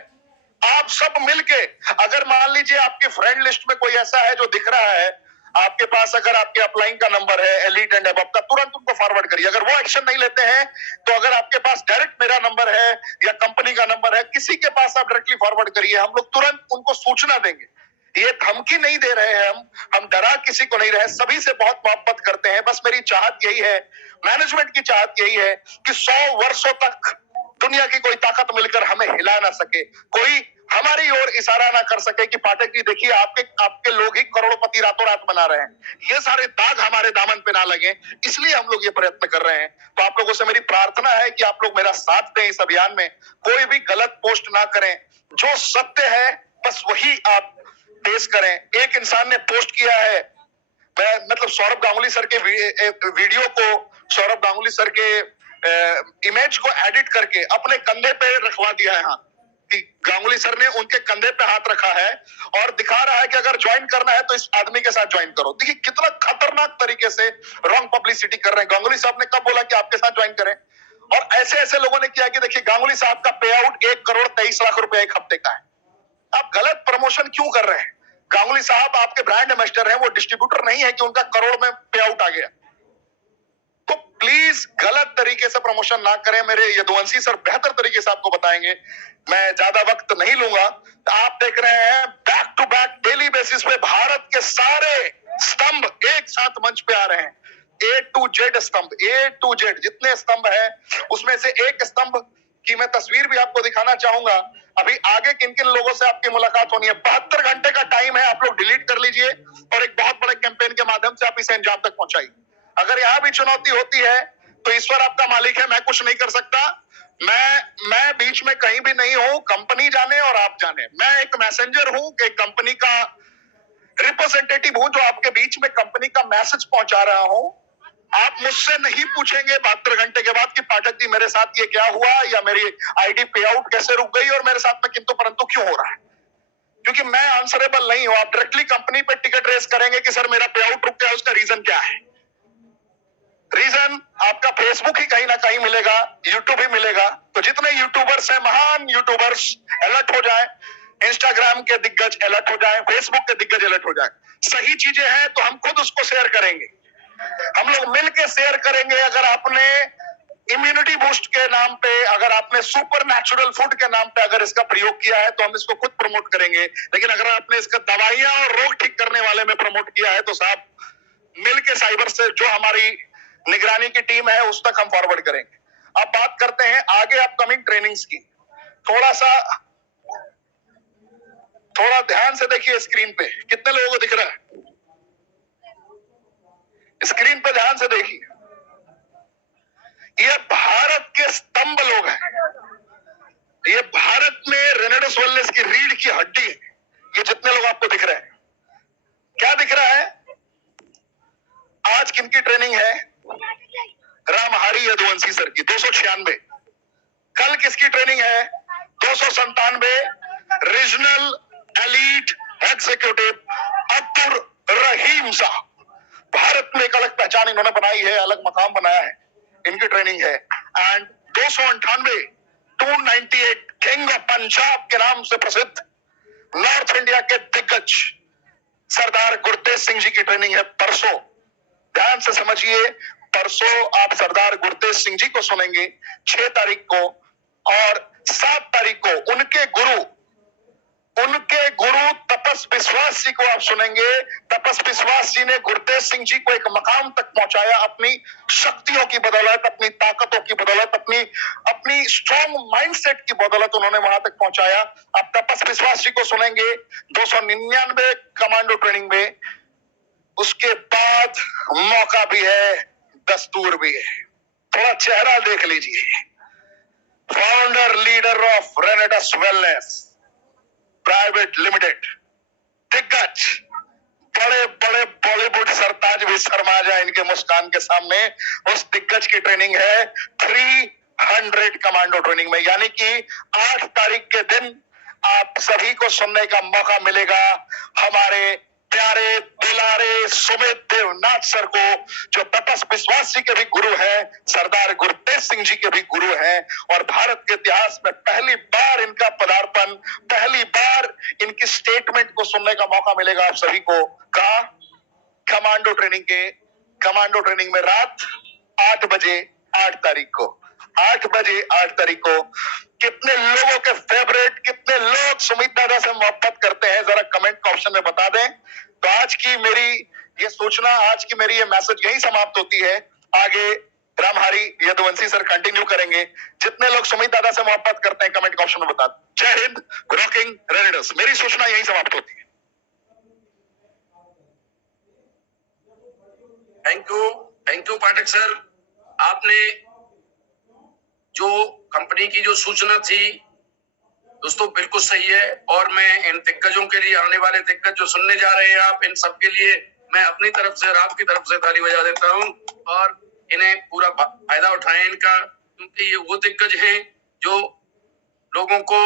आप सब मिलके, अगर मान लीजिए आपके फ्रेंड लिस्ट में कोई ऐसा है जो दिख रहा है, आपके पास अगर आपके अपलाइन का नंबर है एलीट एंड अबव का, तुरंत उनको फॉरवर्ड करिए। अगर वो एक्शन नहीं लेते हैं तो अगर आपके पास डायरेक्ट मेरा नंबर है या कंपनी का नंबर है, किसी के पास आप डायरेक्टली फॉरवर्ड करिए, हम लोग तुरंत उनको सूचना देंगे। ये धमकी नहीं दे रहे हैं, हम डरा किसी को नहीं रहे, सभी से बहुत मोहब्बत करते हैं। बस मेरी चाहत यही है, मैनेजमेंट की चाहत यही है कि 100 वर्षों तक दुनिया की कोई ताकत मिलकर हमें हिला ना सके, कोई हमारी ओर इशारा ना कर सके कि पाठक जी देखिए आपके लोग ही करोड़पति रातों रात बना रहे हैं। ये सारे दाग हमारे दामन पे ना लगे, इसलिए हम लोग ये प्रयत्न कर रहे हैं। तो आप लोगों से मेरी प्रार्थना है कि आप लोग मेरा साथ दें इस अभियान में, कोई भी गलत पोस्ट ना करें, जो सत्य है बस वही आप पेश करें। एक इंसान ने पोस्ट किया है, मैं मतलब सौरभ गांगुली सर के वीडियो को, सौरभ गांगुली सर के इमेज को एडिट करके अपने कंधे पे रखवा दिया है हाथ, कि गांगुली सर ने उनके कंधे पे हाथ रखा है और दिखा रहा है कि अगर ज्वाइन करना है तो इस आदमी के साथ ज्वाइन करो। देखिए कितना खतरनाक तरीके से रॉन्ग पब्लिसिटी कर रहे हैं। गांगुली साहब ने कब बोला कि आपके साथ ज्वाइन करें? और ऐसे ऐसे लोगों ने किया कि देखिए गांगुली साहब का पे आउट 1,23,00,000 रुपया एक हफ्ते का है। आप गलत प्रमोशन क्यों कर रहे हैं? गांगुली साहब आपके ब्रांड एम्बेसडर हैं, वो डिस्ट्रीब्यूटर नहीं है कि उनका करोड़ में पे आउट आ गया। तो प्लीज गलत तरीके से प्रमोशन ना करें। मेरे यदुवंशी सर बेहतर तरीके से आपको बताएंगे, मैं ज्यादा वक्त नहीं लूंगा। आप देख रहे हैं back to back daily basis पे भारत के सारे स्तंभ एक साथ मंच पे आ रहे हैं। A to Z स्तंभ, A to Z जितने स्तंभ है उसमें से एक स्तंभ की मैं तस्वीर भी आपको दिखाना चाहूंगा। अभी आगे किन किन लोगों से आपकी मुलाकात होनी है, 72 घंटे का टाइम है, आप लोग डिलीट कर लीजिए और एक बहुत बड़े कैंपेन के माध्यम से आप इसे अंजाम तक पहुंचाइए। अगर यहाँ भी चुनौती होती है तो ईश्वर आपका मालिक है, मैं कुछ नहीं कर सकता। मैं बीच में कहीं भी नहीं हूं, कंपनी जाने और आप जाने। मैं एक मैसेंजर हूं, एक कंपनी का रिप्रेजेंटेटिव हूं जो आपके बीच में कंपनी का मैसेज पहुंचा रहा हूं। आप मुझसे नहीं पूछेंगे 72 घंटे के बाद कि पाठक जी मेरे साथ ये क्या हुआ या मेरी आईडी पे आउट कैसे रुक गई और मेरे साथ में किंतु परंतु क्यों हो रहा है, क्योंकि मैं आंसरेबल नहीं हूं। आप डायरेक्टली कंपनी पे टिकट रेस करेंगे कि सर मेरा पे आउट रुक गया, उसका रीजन क्या है। रीजन आपका फेसबुक ही कहीं ना कहीं मिलेगा, यूट्यूब ही मिलेगा। तो जितने यूट्यूबर्स हैं, महान यूट्यूबर्स, अलर्ट हो जाए, इंस्टाग्राम के दिग्गज अलर्ट हो जाए, फेसबुक के दिग्गज अलर्ट हो जाए। सही चीजें हैं तो हम खुद उसको शेयर करेंगे, हम लोग मिलकर शेयर करेंगे। अगर आपने इम्यूनिटी बूस्ट के नाम पे, अगर आपने सुपर नेचुरल फूड के नाम पे अगर इसका प्रयोग किया है तो हम इसको खुद प्रमोट करेंगे। लेकिन अगर आपने इसका दवाइयां और रोग ठीक करने वाले में प्रमोट किया है तो साहब मिल के साइबर से जो हमारी निगरानी की टीम है उस तक हम फॉरवर्ड करेंगे। अब बात करते हैं आगे अपकमिंग ट्रेनिंग्स की। थोड़ा ध्यान से देखिए स्क्रीन पे कितने लोगों को दिख रहा है। स्क्रीन पे ध्यान से देखिए, ये भारत के स्तंभ लोग हैं। ये भारत में रेनेडस वेलनेस की रीढ़ की हड्डी है। ये जितने लोग आपको दिख रहे हैं, क्या दिख रहा है? आज किनकी ट्रेनिंग है? रामहरि यदुवंशी सर की 296। कल किसकी ट्रेनिंग है? 297। रीजनल एलीट एग्जीक्यूटिव अब्दुल रहीम साहब। भारत में एक अलग पहचान इन्होंने बनाई है, अलग मकाम बनाया है, इनकी ट्रेनिंग है। एंड 298 298 किंग ऑफ पंजाब के नाम से प्रसिद्ध नॉर्थ इंडिया के दिग्गज सरदार गुरतेज सिंह जी की ट्रेनिंग है परसों। ध्यान से समझिए, परसों आप सरदार गुरतेज सिंह जी को सुनेंगे 6 तारीख को, और 7 तारीख को उनके गुरु तपस विश्वास जी को आप सुनेंगे। तपस विश्वास जी ने गुरतेज सिंह जी को एक मकाम तक पहुंचाया अपनी शक्तियों की बदौलत, अपनी ताकतों की बदौलत, अपनी स्ट्रॉन्ग माइंडसेट की बदौलत उन्होंने वहां तक पहुंचाया। आप तपस विश्वास जी को सुनेंगे 299 कमांडो ट्रेनिंग में। उसके बाद मौका भी है, दस्तूर भी है। थोड़ा चेहरा देख लीजिए। फाउंडर लीडर ऑफ रेनेडस वेलनेस प्राइवेट लिमिटेड, दिग्गज, बड़े बड़े बॉलीवुड सरताज भी शर्मा जाए इनके मुस्कान के सामने। उस दिग्गज की ट्रेनिंग है 300 कमांडो ट्रेनिंग में, यानी कि 8 तारीख के दिन आप सभी को सुनने का मौका मिलेगा हमारे प्यारे दुलारे सुमित देवनाथ सर को, जो तपस विश्वास जी के भी गुरु हैं, सरदार गुरतेज सिंह जी के भी गुरु हैं, और भारत के इतिहास में पहली बार इनका पदार्पण, पहली बार इनकी स्टेटमेंट को सुनने का मौका मिलेगा आप सभी को। कहा? कमांडो ट्रेनिंग में रात 8 बजे 8 तारीख को, 8 बजे 8 तारीख को। कितने लोगों के फेवरेट, कितने लोग सुमित दादा से मोहब्बत करते हैं, जरा कमेंट के ऑप्शन में बता दें। तो आज की मेरी ये सूचना, आज की मेरी ये मैसेज यही समाप्त होती है। आगे रामहरि यदुवंशी सर कंटिन्यू करेंगे। जितने लोग सुमित दादा से मोहब्बत करते हैं कमेंट के ऑप्शन में बता दें। जय हिंद, रॉकिंग रेनेडस। मेरी सूचना यही समाप्त होती है। Thank you Pathak sir. आपने जो कंपनी की जो सूचना थी दोस्तों बिल्कुल सही है, और मैं इन दिग्गजों के लिए, आने वाले दिग्गज जो सुनने जा रहे हैं आप, इन सब के लिए मैं अपनी तरफ से और आपकी तरफ से ताली बजा देता हूं, और इन्हें पूरा फायदा उठाएं इनका, क्योंकि ये वो दिग्गज हैं जो लोगों को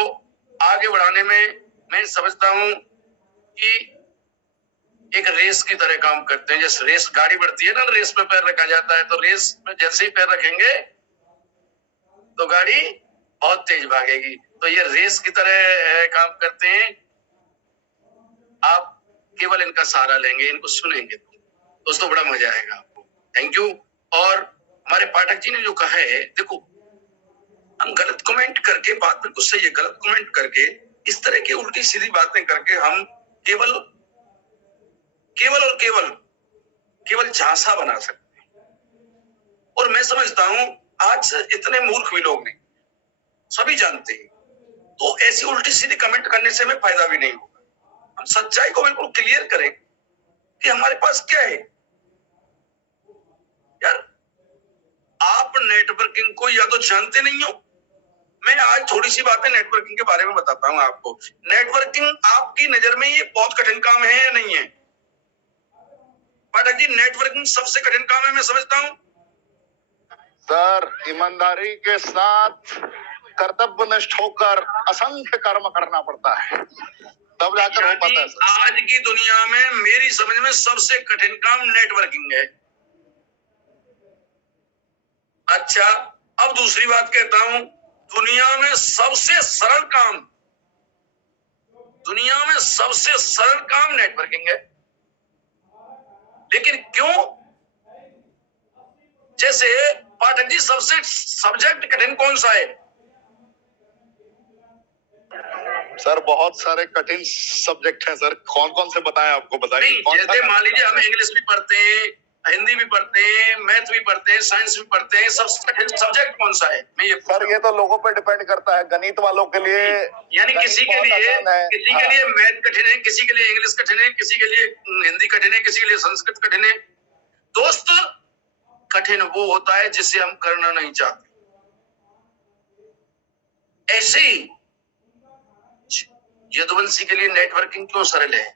आगे बढ़ाने में, मैं समझता हूं कि एक रेस की तरह काम करते हैं। जैसे रेस गाड़ी बढ़ती है ना, रेस में पैर रखा जाता है, तो रेस में जैसे ही पैर रखेंगे तो गाड़ी बहुत तेज भागेगी। तो ये रेस की तरह काम करते हैं। आप केवल इनका सहारा लेंगे, इनको सुनेंगे तो दोस्तों बड़ा मजा आएगा आपको। Thank you. और हमारे पाठक जी ने जो कहा है, देखो हम गलत कमेंट करके, बात बिल्कुल सही है, गलत कमेंट करके, इस तरह की उल्टी सीधी बातें करके हम केवल और केवल झांसा बना सकते हैं। और मैं समझता हूं आज इतने मूर्ख भी लोग नहीं, सभी जानते हैं, तो ऐसी उल्टी सीधी कमेंट करने से हमें फायदा भी नहीं होगा। हम सच्चाई को बिल्कुल क्लियर करें कि हमारे पास क्या है। यार आप नेटवर्किंग को या तो जानते नहीं हो। मैं आज थोड़ी सी बातें नेटवर्किंग के बारे में बताता हूं आपको। नेटवर्किंग आपकी नजर में ये बहुत कठिन काम है या नहीं है? पाठक जी, नेटवर्किंग सबसे कठिन काम है मैं समझता हूं। सर, ईमानदारी के साथ कर्तव्यनिष्ठ होकर असंख्य कर्म करना पड़ता है, तब जाकर हो पाता है सर। आज की दुनिया में मेरी समझ में सबसे कठिन काम नेटवर्किंग है। अच्छा, अब दूसरी बात कहता हूं, दुनिया में सबसे सरल काम नेटवर्किंग है। लेकिन क्यों? जैसे पाठक जी, सबसे सब्जेक्ट कठिन कौन सा है? सर बहुत सारे कठिन सब्जेक्ट हैं सर, कौन कौन से बताएं आपको, बताइए। जैसे मान लीजिए हम इंग्लिश भी पढ़ते हैं, हिंदी भी पढ़ते हैं, मैथ भी पढ़ते हैं, साइंस भी पढ़ते हैं। सबसे कठिन सब्जेक्ट कौन सा है? मैं ये सर ये तो लोगों पे डिपेंड करता है। गणित वालों के लिए यानी किसी के लिए मैथ कठिन है, किसी के लिए इंग्लिश कठिन है, किसी के लिए हिंदी कठिन है, किसी के लिए संस्कृत कठिन है। दोस्त, कठिन वो होता है जिसे हम करना नहीं चाहते। ऐसे ही यदुवंशी के लिए नेटवर्किंग क्यों सरल है?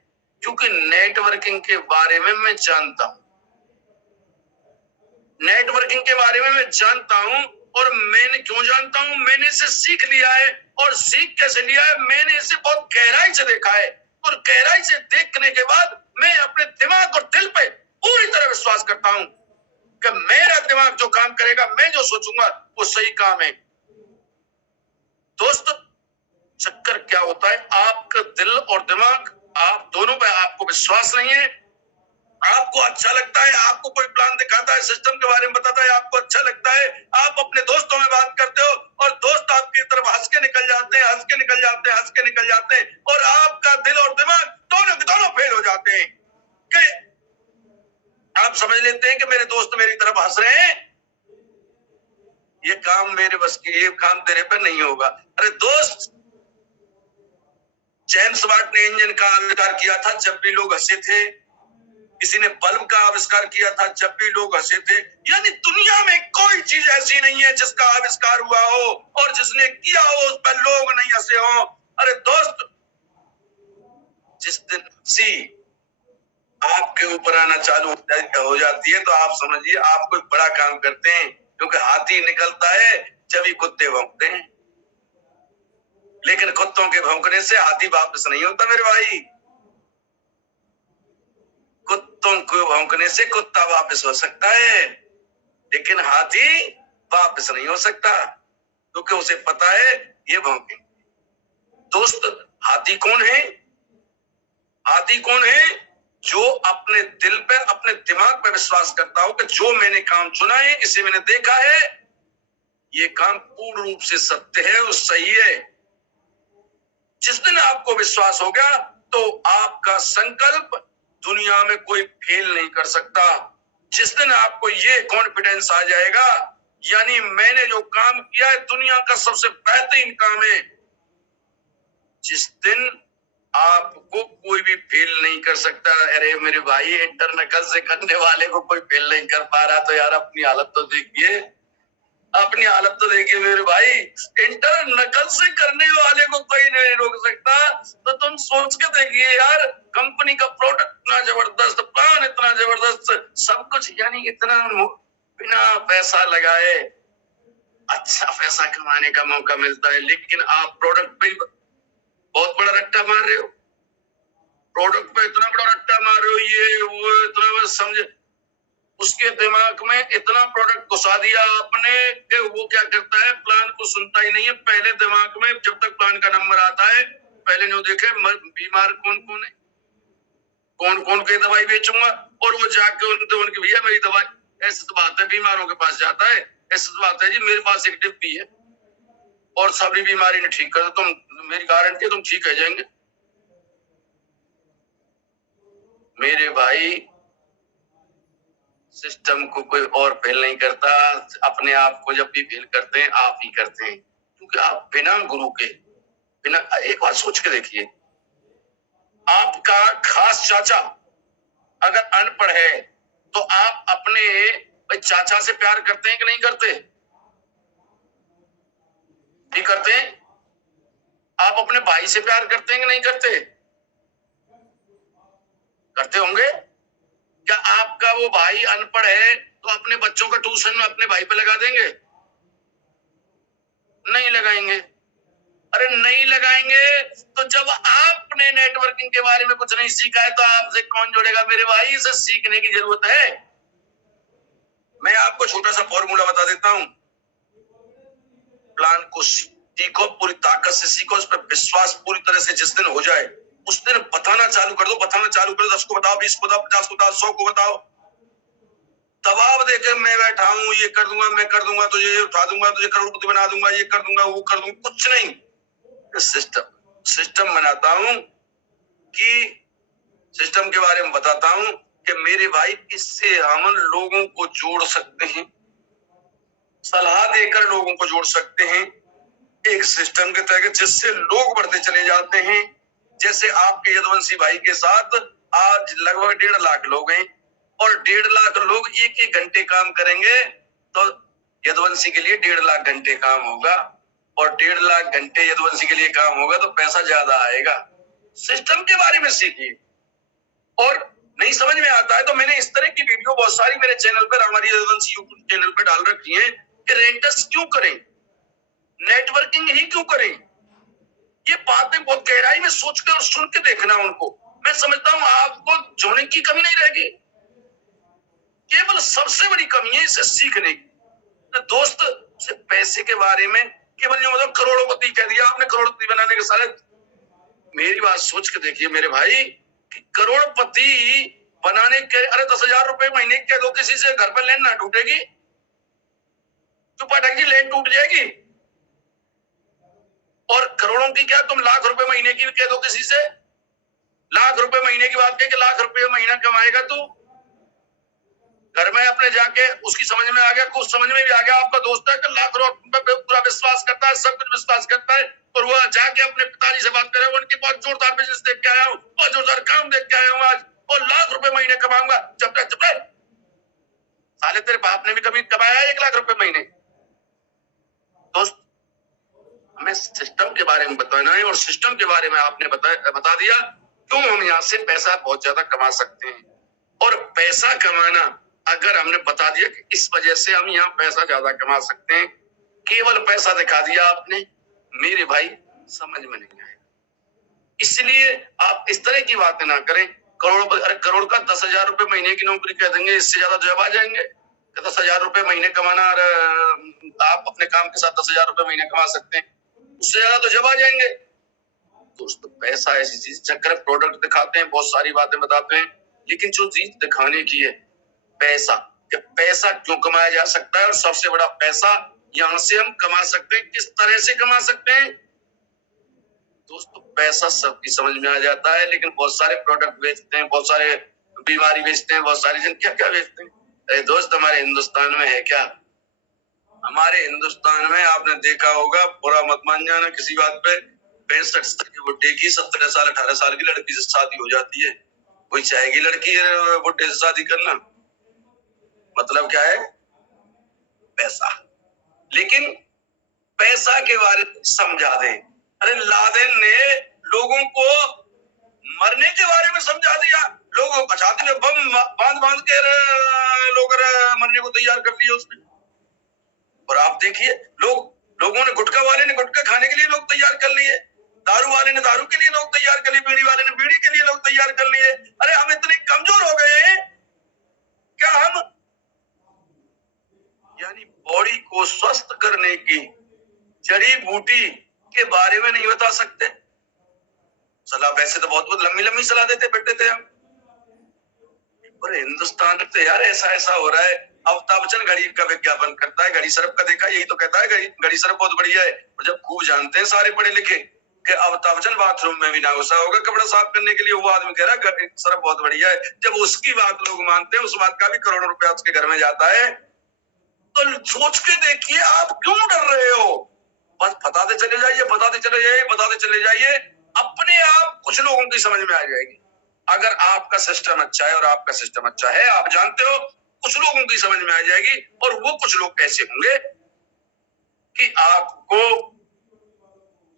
क्योंकि नेटवर्किंग के बारे में मैं जानता हूं। नेटवर्किंग के बारे में मैं जानता हूं। और मैंने क्यों जानता हूं? मैंने इसे सीख लिया है। और सीख कैसे लिया है? मैंने इसे बहुत गहराई से देखा है। और गहराई से देखने के बाद मैं अपने दिमाग और दिल पे पूरी तरह विश्वास करता हूं कि मेरा दिमाग जो काम करेगा, मैं जो सोचूंगा, वो सही काम है। दोस्त, चक्कर क्या होता है? आपका दिल और दिमाग, आप दोनों पे आपको विश्वास नहीं है। आपको अच्छा लगता है, आपको कोई प्लान दिखाता है, सिस्टम के बारे में बताता है, आपको अच्छा लगता है। आप अपने दोस्तों में बात करते हो और दोस्त आपकी तरफ हंस के निकल जाते हैं, हंस के निकल जाते हैं, हंस के निकल जाते हैं। और आपका दिल और दिमाग दोनों के दोनों फेल हो जाते हैं कि आप समझ लेते हैं कि मेरे दोस्त मेरी तरफ हंस रहे हैं, ये काम मेरे बस की, ये काम तेरे पे नहीं होगा। अरे दोस्त, जेम्स वाट ने इंजन का आविष्कार किया था जब भी लोग हंसे थे। किसी ने बल्ब का आविष्कार किया था जब भी लोग हंसे थे। यानी दुनिया में कोई चीज ऐसी नहीं है जिसका आविष्कार हुआ हो और जिसने किया हो उस पर लोग नहीं हंसे हो। अरे दोस्त, जिस दिन हंसी आपके ऊपर आना चालू हो जाती है तो आप समझिए आप कोई बड़ा काम करते हैं। क्योंकि हाथी निकलता है जब ही कुत्ते भौंकते हैं, लेकिन कुत्तों के भौंकने से हाथी वापस नहीं होता मेरे भाई। कुत्तों को भौंकने से कुत्ता वापस हो सकता है, लेकिन हाथी वापस नहीं हो सकता, क्योंकि उसे पता है ये भौंके। दोस्त, हाथी कौन है? हाथी कौन है? जो अपने दिल पे, अपने दिमाग पे विश्वास करता हो कि जो मैंने काम चुना है, इसे मैंने देखा है, ये काम पूर्ण रूप से सत्य है और सही है। जिस दिन आपको विश्वास हो गया तो आपका संकल्प दुनिया में कोई फेल नहीं कर सकता। जिस दिन आपको ये कॉन्फिडेंस आ जाएगा, यानी मैंने जो काम किया है दुनिया का सबसे बेहतरीन काम है, जिस दिन आपको कोई भी फेल नहीं कर सकता। अरे मेरे भाई, इंटर नकल से करने वाले को कोई फेल नहीं कर पा रहा तो यार अपनी हालत तो देखिए, अपनी हालत तो देखिए मेरे भाई। इंटर नकल से करने वाले को कोई नहीं रोक सकता, तो तुम सोच के देखिए यार, कंपनी का प्रोडक्ट इतना जबरदस्त, प्लान इतना जबरदस्त, सब कुछ, यानी इतना बिना पैसा लगाए अच्छा पैसा कमाने का मौका मिलता है, लेकिन आप प्रोडक्ट पे बहुत बड़ा रट्टा मार रहे हो। प्रोडक्ट पे इतना बड़ा रट्टा मार रहे हो, ये वो इतना बस समझे। उसके दिमाग में इतना प्रोडक्ट घुसा दिया आपने कि वो क्या करता है, प्लान को सुनता ही नहीं है। पहले दिमाग में जब तक प्लान का नंबर आता है, पहले नहीं देखे बीमार कौन कौन है, कौन कौन की दवाई बेचूंगा, और वो जाके उनके भैया मेरी दवाई, ऐसी तो बात है बीमारों के पास जाता है, ऐसी तो बात है जी मेरे पास एक डिब्बी है और सभी बीमारी ने ठीक कर दो, तुम मेरी गारंटी है तुम ठीक हो जाएंगे। मेरे भाई, सिस्टम को कोई और फेल नहीं करता, अपने आप को जब भी फेल करते हैं आप ही करते हैं, क्योंकि आप बिना गुरु के, बिना, एक बात सोच के देखिए, आपका खास चाचा अगर अनपढ़ है तो आप अपने चाचा से प्यार करते हैं कि नहीं करते? नहीं करते हैं? आप अपने भाई से प्यार करते हैं कि नहीं करते? करते होंगे। क्या आपका वो भाई अनपढ़ है तो अपने बच्चों का ट्यूशन अपने भाई पे लगा देंगे? नहीं लगाएंगे। अरे नहीं लगाएंगे। तो जब आपने नेटवर्किंग के बारे में कुछ नहीं सीखा है तो आपसे कौन जोड़ेगा मेरे भाई? इसे सीखने की जरूरत है। मैं आपको छोटा सा फॉर्मूला बता देता हूं। प्लान को सीखो, पूरी ताकत से सीखो, उस पर विश्वास पूरी तरह से जिस दिन हो जाए उस दिन बताना चालू कर दो, बताना चालू कर दो। 10 को बताओ, 20 को बताओ, 50 को बताओ, 100 को बताओ। दबाव देके मैं बैठा हूं, ये कर दूंगा, मैं कर दूंगा, तुझे ये उठा दूंगा, तुझे करोड़पति बना दूंगा, ये कर दूंगा, वो कर दूंगा, कुछ नहीं। सिस्टम बनाता हूं कि सिस्टम के बारे में बताता हूं कि मेरे भाई इससे हम लोगों को जोड़ सकते हैं, सलाह देकर लोगों को जोड़ सकते हैं एक सिस्टम के तहत, जिससे लोग बढ़ते चले जाते हैं। जैसे आपके यदुवंशी भाई के साथ आज लगभग 1.5 लाख लोग हैं और 1.5 लाख लोग एक एक घंटे काम करेंगे तो यदुवंशी के लिए 1.5 लाख घंटे काम होगा, और 1.5 लाख घंटे यदुवंशी के लिए काम होगा तो पैसा ज्यादा आएगा। सिस्टम के बारे में सीखिए, और नहीं समझ में आता है तो मैंने इस तरह की वीडियो बहुत सारी मेरे चैनल पर, हमारी यदुवंशी यूट्यूब चैनल पर डाल रखी है कि रेंटस क्यों करें, नेटवर्किंग ही क्यों करें। ये बातें बहुत गहराई में सोचकर और सुन के देखना उनको। मैं समझता हूं आपको जोड़ने की कमी नहीं रहेगी, केवल सबसे बड़ी कमी है इसे सीखने की। तो दोस्त से पैसे के बारे में केवल जो मतलब करोड़पति कह दिया आपने, करोड़पति बनाने के सारे, मेरी बात सोच के देखिए मेरे भाई कि करोड़पति बनाने के, अरे 10,000 रुपए महीने कह दो किसी से, घर पर लैंड ना टूटेगी, तो पाठक जी लैंड टूट जाएगी। और करोड़ों की क्या, तुम लाख रुपए महीने की कह दो किसी से, लाख रुपए महीने की बात कह के लाख रुपए महीना कमाएगा तू, घर में अपने जाके उसकी समझ में आ गया, कुछ समझ में भी आ गया, आपका दोस्त है कि लाख रुपए पे पूरा विश्वास करता है, सब कुछ विश्वास करता है, और वह जाके अपने पिताजी से बात करे, उनकी बहुत जोरदार बिजनेस देख के आया हूँ, बहुत जोरदार काम देख के आया हूँ आज, और लाख रुपए महीने कमाऊंगा। चुप रह, साले तेरे बाप ने भी कभी कमाया 1 लाख रुपए महीने। दोस्त हमें सिस्टम के बारे में बताना है, और सिस्टम के बारे में आपने बता दिया क्यों हम यहाँ से पैसा बहुत ज्यादा कमा सकते हैं। और पैसा कमाना अगर हमने बता दिया कि इस वजह से हम यहाँ पैसा ज्यादा कमा सकते हैं, केवल पैसा दिखा दिया आपने, मेरे भाई समझ में नहीं आया। इसलिए आप इस तरह की बातें ना करें। करोड़ का 10,000 रुपए महीने की नौकरी कह देंगे, इससे ज्यादा जब आ जाएंगे। 10,000 रुपए महीने कमाना, और आप अपने काम के साथ 10,000 रुपए महीने कमा सकते हैं, उससे ज्यादा तो जब आ जाएंगे। दोस्तों पैसा ऐसी चीज, चक्कर प्रोडक्ट दिखाते हैं, बहुत सारी बातें बताते हैं, लेकिन जो चीज दिखाने की है पैसा, कि पैसा क्यों कमाया जा सकता है, और सबसे बड़ा पैसा यहाँ से हम कमा सकते हैं, किस तरह से कमा सकते हैं। दोस्तों पैसा सबकी समझ में आ जाता है, लेकिन बहुत सारे प्रोडक्ट बेचते हैं, बहुत सारे बीमारी बेचते हैं, बहुत सारी जन क्या क्या बेचते हैं। अरे दोस्त हमारे हिंदुस्तान में है क्या, हमारे हिंदुस्तान में आपने देखा होगा, बुरा मत मान जाना किसी बात पे, 65 साल की बुढ़े की 17 साल 18 साल की लड़की से शादी हो जाती है। कोई चाहेगी लड़की बुढ़े से शादी करना, मतलब क्या है, पैसा। लेकिन पैसा के बारे में समझा दे। अरे लादेन ने लोगों को मरने के बारे में समझा दिया, लोगों को छाती में बम बांध बांध के लोग मरने को तैयार कर दिए उसने। और आप देखिए लोगों ने, गुटखा वाले ने गुटखा खाने के लिए लोग तैयार कर लिए, दारू वाले ने दारू के लिए लोग तैयार कर लिए, बीड़ी वाले ने बीड़ी के लिए लोग तैयार कर लिए। अरे हम इतने कमजोर हो गए हैं क्या, हम यानी बॉडी को स्वस्थ करने की जड़ी बूटी के बारे में नहीं बता सकते। सलाह वैसे तो बहुत लंबी लंबी सलाह देते थे हम, पर हिंदुस्तान तो यार ऐसा ऐसा हो रहा है। अमिताभ बच्चन घड़ी का विज्ञापन करता है, घड़ी सरफ का देखा, यही तो कहता है घड़ी सरफ बहुत बढ़िया है। और जब खूब जानते हैं सारे पढ़े लिखे कि अमिताभ बच्चन बाथरूम में भी ना घुसा होगा कपड़ा साफ करने के लिए, वो आदमी कह रहा है सरफ बहुत बढ़िया है। जब उसकी बात लोग मानते हैं, उस बात का भी करोड़ों रुपया उसके घर में जाता है, तो सोच के देखिए आप क्यों डर रहे हो। बस बताते चले जाइए, बताते चले जाइए, बताते चले जाइए, अपने आप कुछ लोगों की समझ में आ जाएगी। अगर आपका सिस्टम अच्छा है, और आपका सिस्टम अच्छा है, आप जानते हो, कुछ लोगों की समझ में आ जाएगी, और वो कुछ लोग ऐसे होंगे कि आपको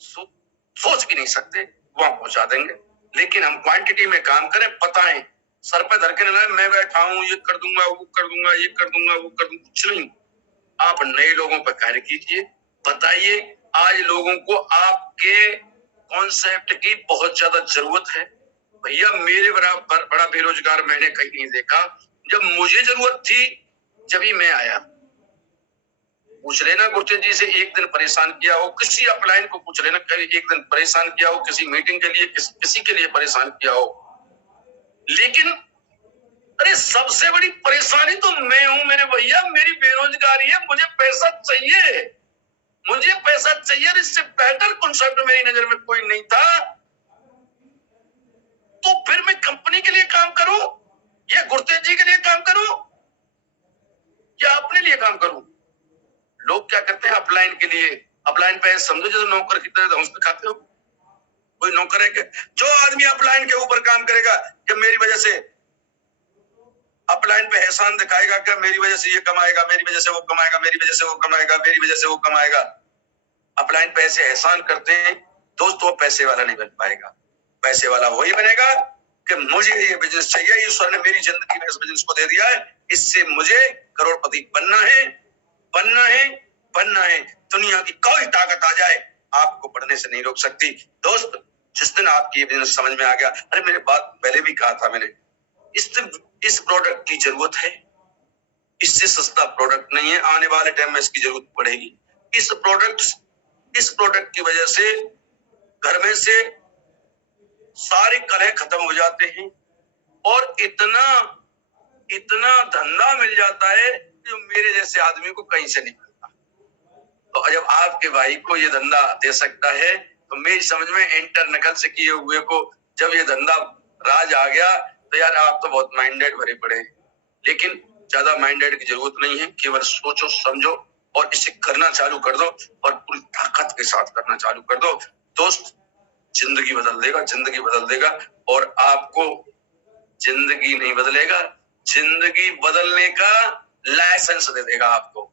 सोच भी नहीं सकते वहां पहुंचा देंगे। लेकिन हम क्वांटिटी में काम करें, बताएं, सर पे धर के ना मैं बैठा हूं, ये कर दूंगा, वो कर दूंगा, ये कर दूंगा, वो कर दूंगा, कुछ नहीं। आप नए लोगों पर कार्य कीजिए, बताइए। आज लोगों को आपके कॉन्सेप्ट की बहुत ज्यादा जरूरत है। भैया मेरे बराबर बड़ा बेरोजगार मैंने कहीं नहीं देखा। जब मुझे जरूरत थी जब ही मैं आया। पूछ लेना गुरचंद जी से, एक दिन परेशान किया हो, किसी अपलाइन को पूछ लेना, कभी एक दिन परेशान किया हो किसी मीटिंग के लिए, किसी के लिए परेशान किया हो। लेकिन अरे सबसे बड़ी परेशानी तो मैं हूं मेरे भैया, मेरी बेरोजगारी है, मुझे पैसा चाहिए, मुझे पैसा चाहिए। इससे बेहतर कॉन्सेप्ट मेरी नजर में कोई नहीं था। तो फिर मैं कंपनी के लिए काम करूं, ये गुरतेज जी के लिए काम करूं या अपने लिए काम करूं? लोग क्या करते हैं अपलाइन के लिए, अपलाइन पे समझो जैसे नौकर की तरह धौंस पे खाते हो। कोई नौकर है क्या? जो आदमी अपलाइन के ऊपर काम करेगा कि मेरी वजह से अपलाइन पे एहसान दिखाएगा कि मेरी वजह से ये कमाएगा, मेरी वजह से वो कमाएगा, मेरी वजह से वो कमाएगा, मेरी वजह से वो कमाएगा, अपलाइन पे ऐसे एहसान करते हैं दोस्त, वो पैसे वाला नहीं बन पाएगा। पैसे वाला वही बनेगा कि मुझे ये बिजनेस चाहिए, ईश्वर ने मेरी जिंदगी में इस बिजनेस को दे दिया है, इससे मुझे करोड़पति बनना है, बनना है, बनना है। दुनिया की कोई ताकत आ जाए आपको बढ़ने से नहीं रोक सकती। दोस्त, जिस दिन आपकी ये बिजनेस समझ में आ गया, अरे मेरे बात पहले भी कहा था मैंने, इस प्रोडक्ट की जरूरत है, इससे सस्ता प्रोडक्ट नहीं है, आने वाले टाइम में इसकी जरूरत पड़ेगी। इस प्रोडक्ट की वजह से घर में से सारे कलह खत्म हो जाते हैं और इतना धंधा मिल जाता है जो मेरे जैसे आदमी को कहीं से नहीं मिलता। तो जब आपके भाई को ये धंधा दे सकता है तो मेरी समझ में इंटरनकल से किए हुए को जब ये धंधा राज आ गया तो यार आप तो बहुत माइंडेड भरे पड़े हैं। लेकिन ज्यादा माइंडेड की जरूरत नहीं है, केवल सोचो समझो और इसे करना चालू कर दो और पूरी ताकत के साथ करना चालू कर दो। दोस्त, जिंदगी बदल देगा, जिंदगी बदल देगा। और आपको जिंदगी नहीं बदलेगा, जिंदगी बदलने का लाइसेंस दे देगा आपको।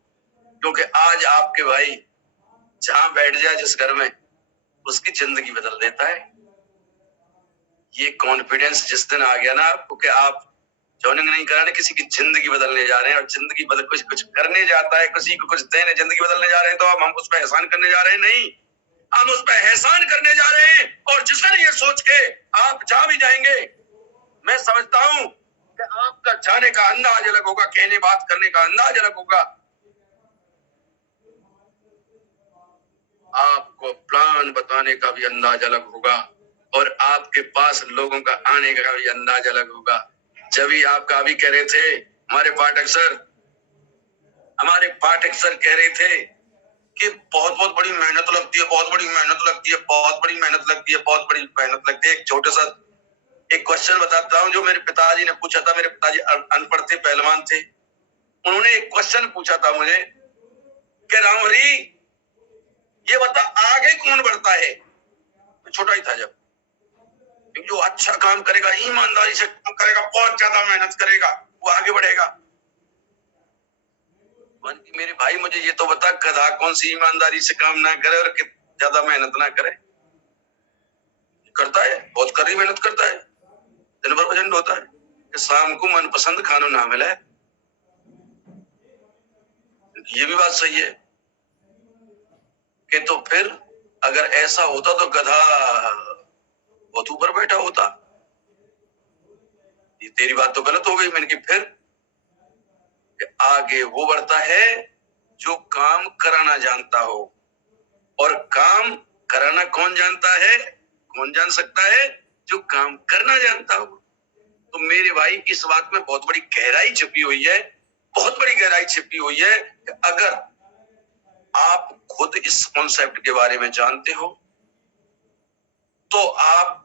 क्योंकि आज आपके भाई जहां बैठ जाए जिस घर में, उसकी जिंदगी बदल देता है। ये कॉन्फिडेंस जिस दिन आ गया ना आपको कि आप जॉइनिंग नहीं करा रहे, किसी की जिंदगी बदलने जा रहे हैं और जिंदगी बदल कुछ करने जाता है, किसी को कुछ देने जिंदगी बदलने जा रहे हैं, तो अब हम उस पर एहसान करने जा रहे हैं? नहीं, हम उस पर एहसान करने जा रहे हैं। और जिस दिन ये सोच के आप जहां भी जाएंगे, मैं समझता हूं कि आपका जाने का अंदाज अलग होगा, कहने बात करने का अंदाज अलग होगा, आपको प्लान बताने का भी अंदाज अलग होगा और आपके पास लोगों का आने का भी अंदाज अलग होगा। जब ही आपका अभी कह रहे थे हमारे पाठक सर कह रहे थे कि बहुत बहुत बड़ी मेहनत लगती है, बहुत बड़ी मेहनत लगती है, बहुत बड़ी मेहनत लगती है, बहुत बड़ी मेहनत लगती है। एक छोटा सा एक क्वेश्चन बताता हूँ जो मेरे पिताजी ने पूछा था। मेरे पिताजी अनपढ़ थे, पहलवान थे। उन्होंने एक क्वेश्चन पूछा था मुझे कि राम हरी ये बता आगे कौन बढ़ता है? मैं छोटा ही था जब। जो अच्छा काम करेगा, ईमानदारी से काम करेगा, बहुत ज्यादा मेहनत करेगा, वो आगे बढ़ेगा। मेरे भाई मुझे ये तो बता, गधा कौन सी ईमानदारी से काम ना करे और ज्यादा मेहनत ना करे? करता है, बहुत कड़ी मेहनत करता है, दिन भर भजन होता है कि शाम को मनपसंद खाना ना मिले। ये भी बात सही है कि तो फिर अगर ऐसा होता तो गधा बहुत ऊपर बैठा होता। ये तेरी बात तो गलत हो गई। मैंने कि फिर कि आगे वो बढ़ता है जो काम कराना जानता हो, और काम कराना कौन जानता है? कौन जान सकता है? जो काम करना जानता हो। तो मेरे भाई इस बात में बहुत बड़ी गहराई छिपी हुई है, बहुत बड़ी गहराई छिपी हुई है कि अगर आप खुद इस कॉन्सेप्ट के बारे में जानते हो तो आप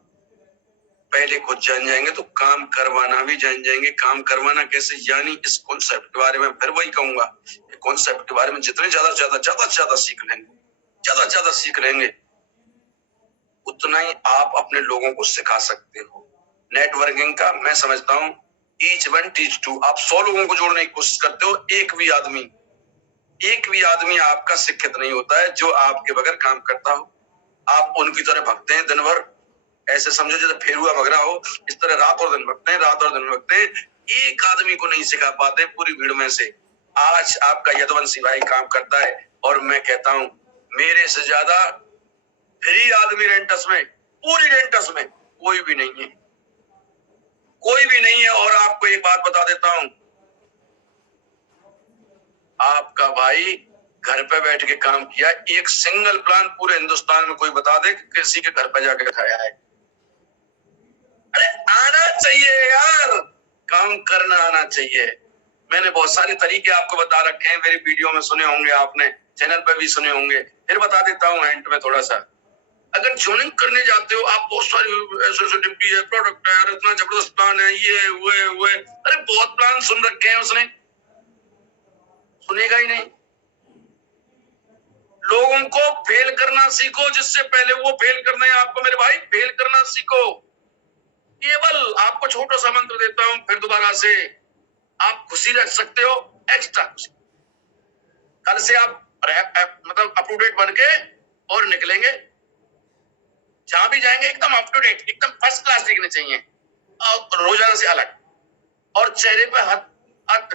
पहले खुद जान जाएंगे तो काम करवाना भी जान जाएंगे। काम करवाना कैसे, यानी इस कॉन्सेप्ट के बारे में फिर वही कहूंगा, कॉन्सेप्ट के बारे में जितने ज्यादा सीख लेंगे उतना ही आप अपने लोगों को सिखा सकते हो। नेटवर्किंग का मैं समझता हूँ ईच वन टीच टू। आप 100 लोगों को जोड़ने की कोशिश करते हो, एक भी आदमी आपका शिक्षित नहीं होता है जो आपके बगैर काम करता हो। आप उनकी तरह भगते हैं दिन भर, ऐसे समझो जैसे फेरुआ भग रहा हो, इस तरह रात और दिन भगते हैं, रात और दिन भगते हैं। एक आदमी को नहीं सिखा पाते पूरी भीड़ में से। आज आपका यदुवंशी भाई काम करता है और मैं कहता हूं मेरे से ज्यादा फ्री आदमी रेंटस में, पूरी रेंटस में कोई भी नहीं है, कोई भी नहीं है। और आपको एक बात बता देता हूं, आपका भाई घर पे बैठ के काम किया, एक सिंगल प्लान पूरे हिंदुस्तान में कोई बता दे कि किसी के घर पे जाके खाया है? अरे आना चाहिए यार, काम करना आना चाहिए। मैंने बहुत सारे तरीके आपको बता रखे हैं, मेरी वीडियो में सुने होंगे आपने, चैनल पे भी सुने होंगे, फिर बता देता हूँ एंड में थोड़ा सा। अगर ज्वाइनिंग करने जाते हो आप, बहुत सारी ऐसे डिब्बी है, प्रोडक्ट है, और इतना जबरदस्त प्लान है, ये हुए, अरे बहुत प्लान सुन रखे हैं उसने, सुनेगा ही नहीं। लोगों को फेल करना सीखो, जिससे पहले वो फेल करना है आपको मेरे भाई, फेल करना सीखो। केवल आपको छोटा सा मंत्र देता हूं, फिर दोबारा से आप खुशी रख सकते हो, एक्स्ट्रा खुशी। कल से आप मतलब अप टू डेट बन के और निकलेंगे, जहां भी जाएंगे एकदम अप टू डेट, एकदम फर्स्ट क्लास दिखने चाहिए, और रोजाना से अलग, और चेहरे पर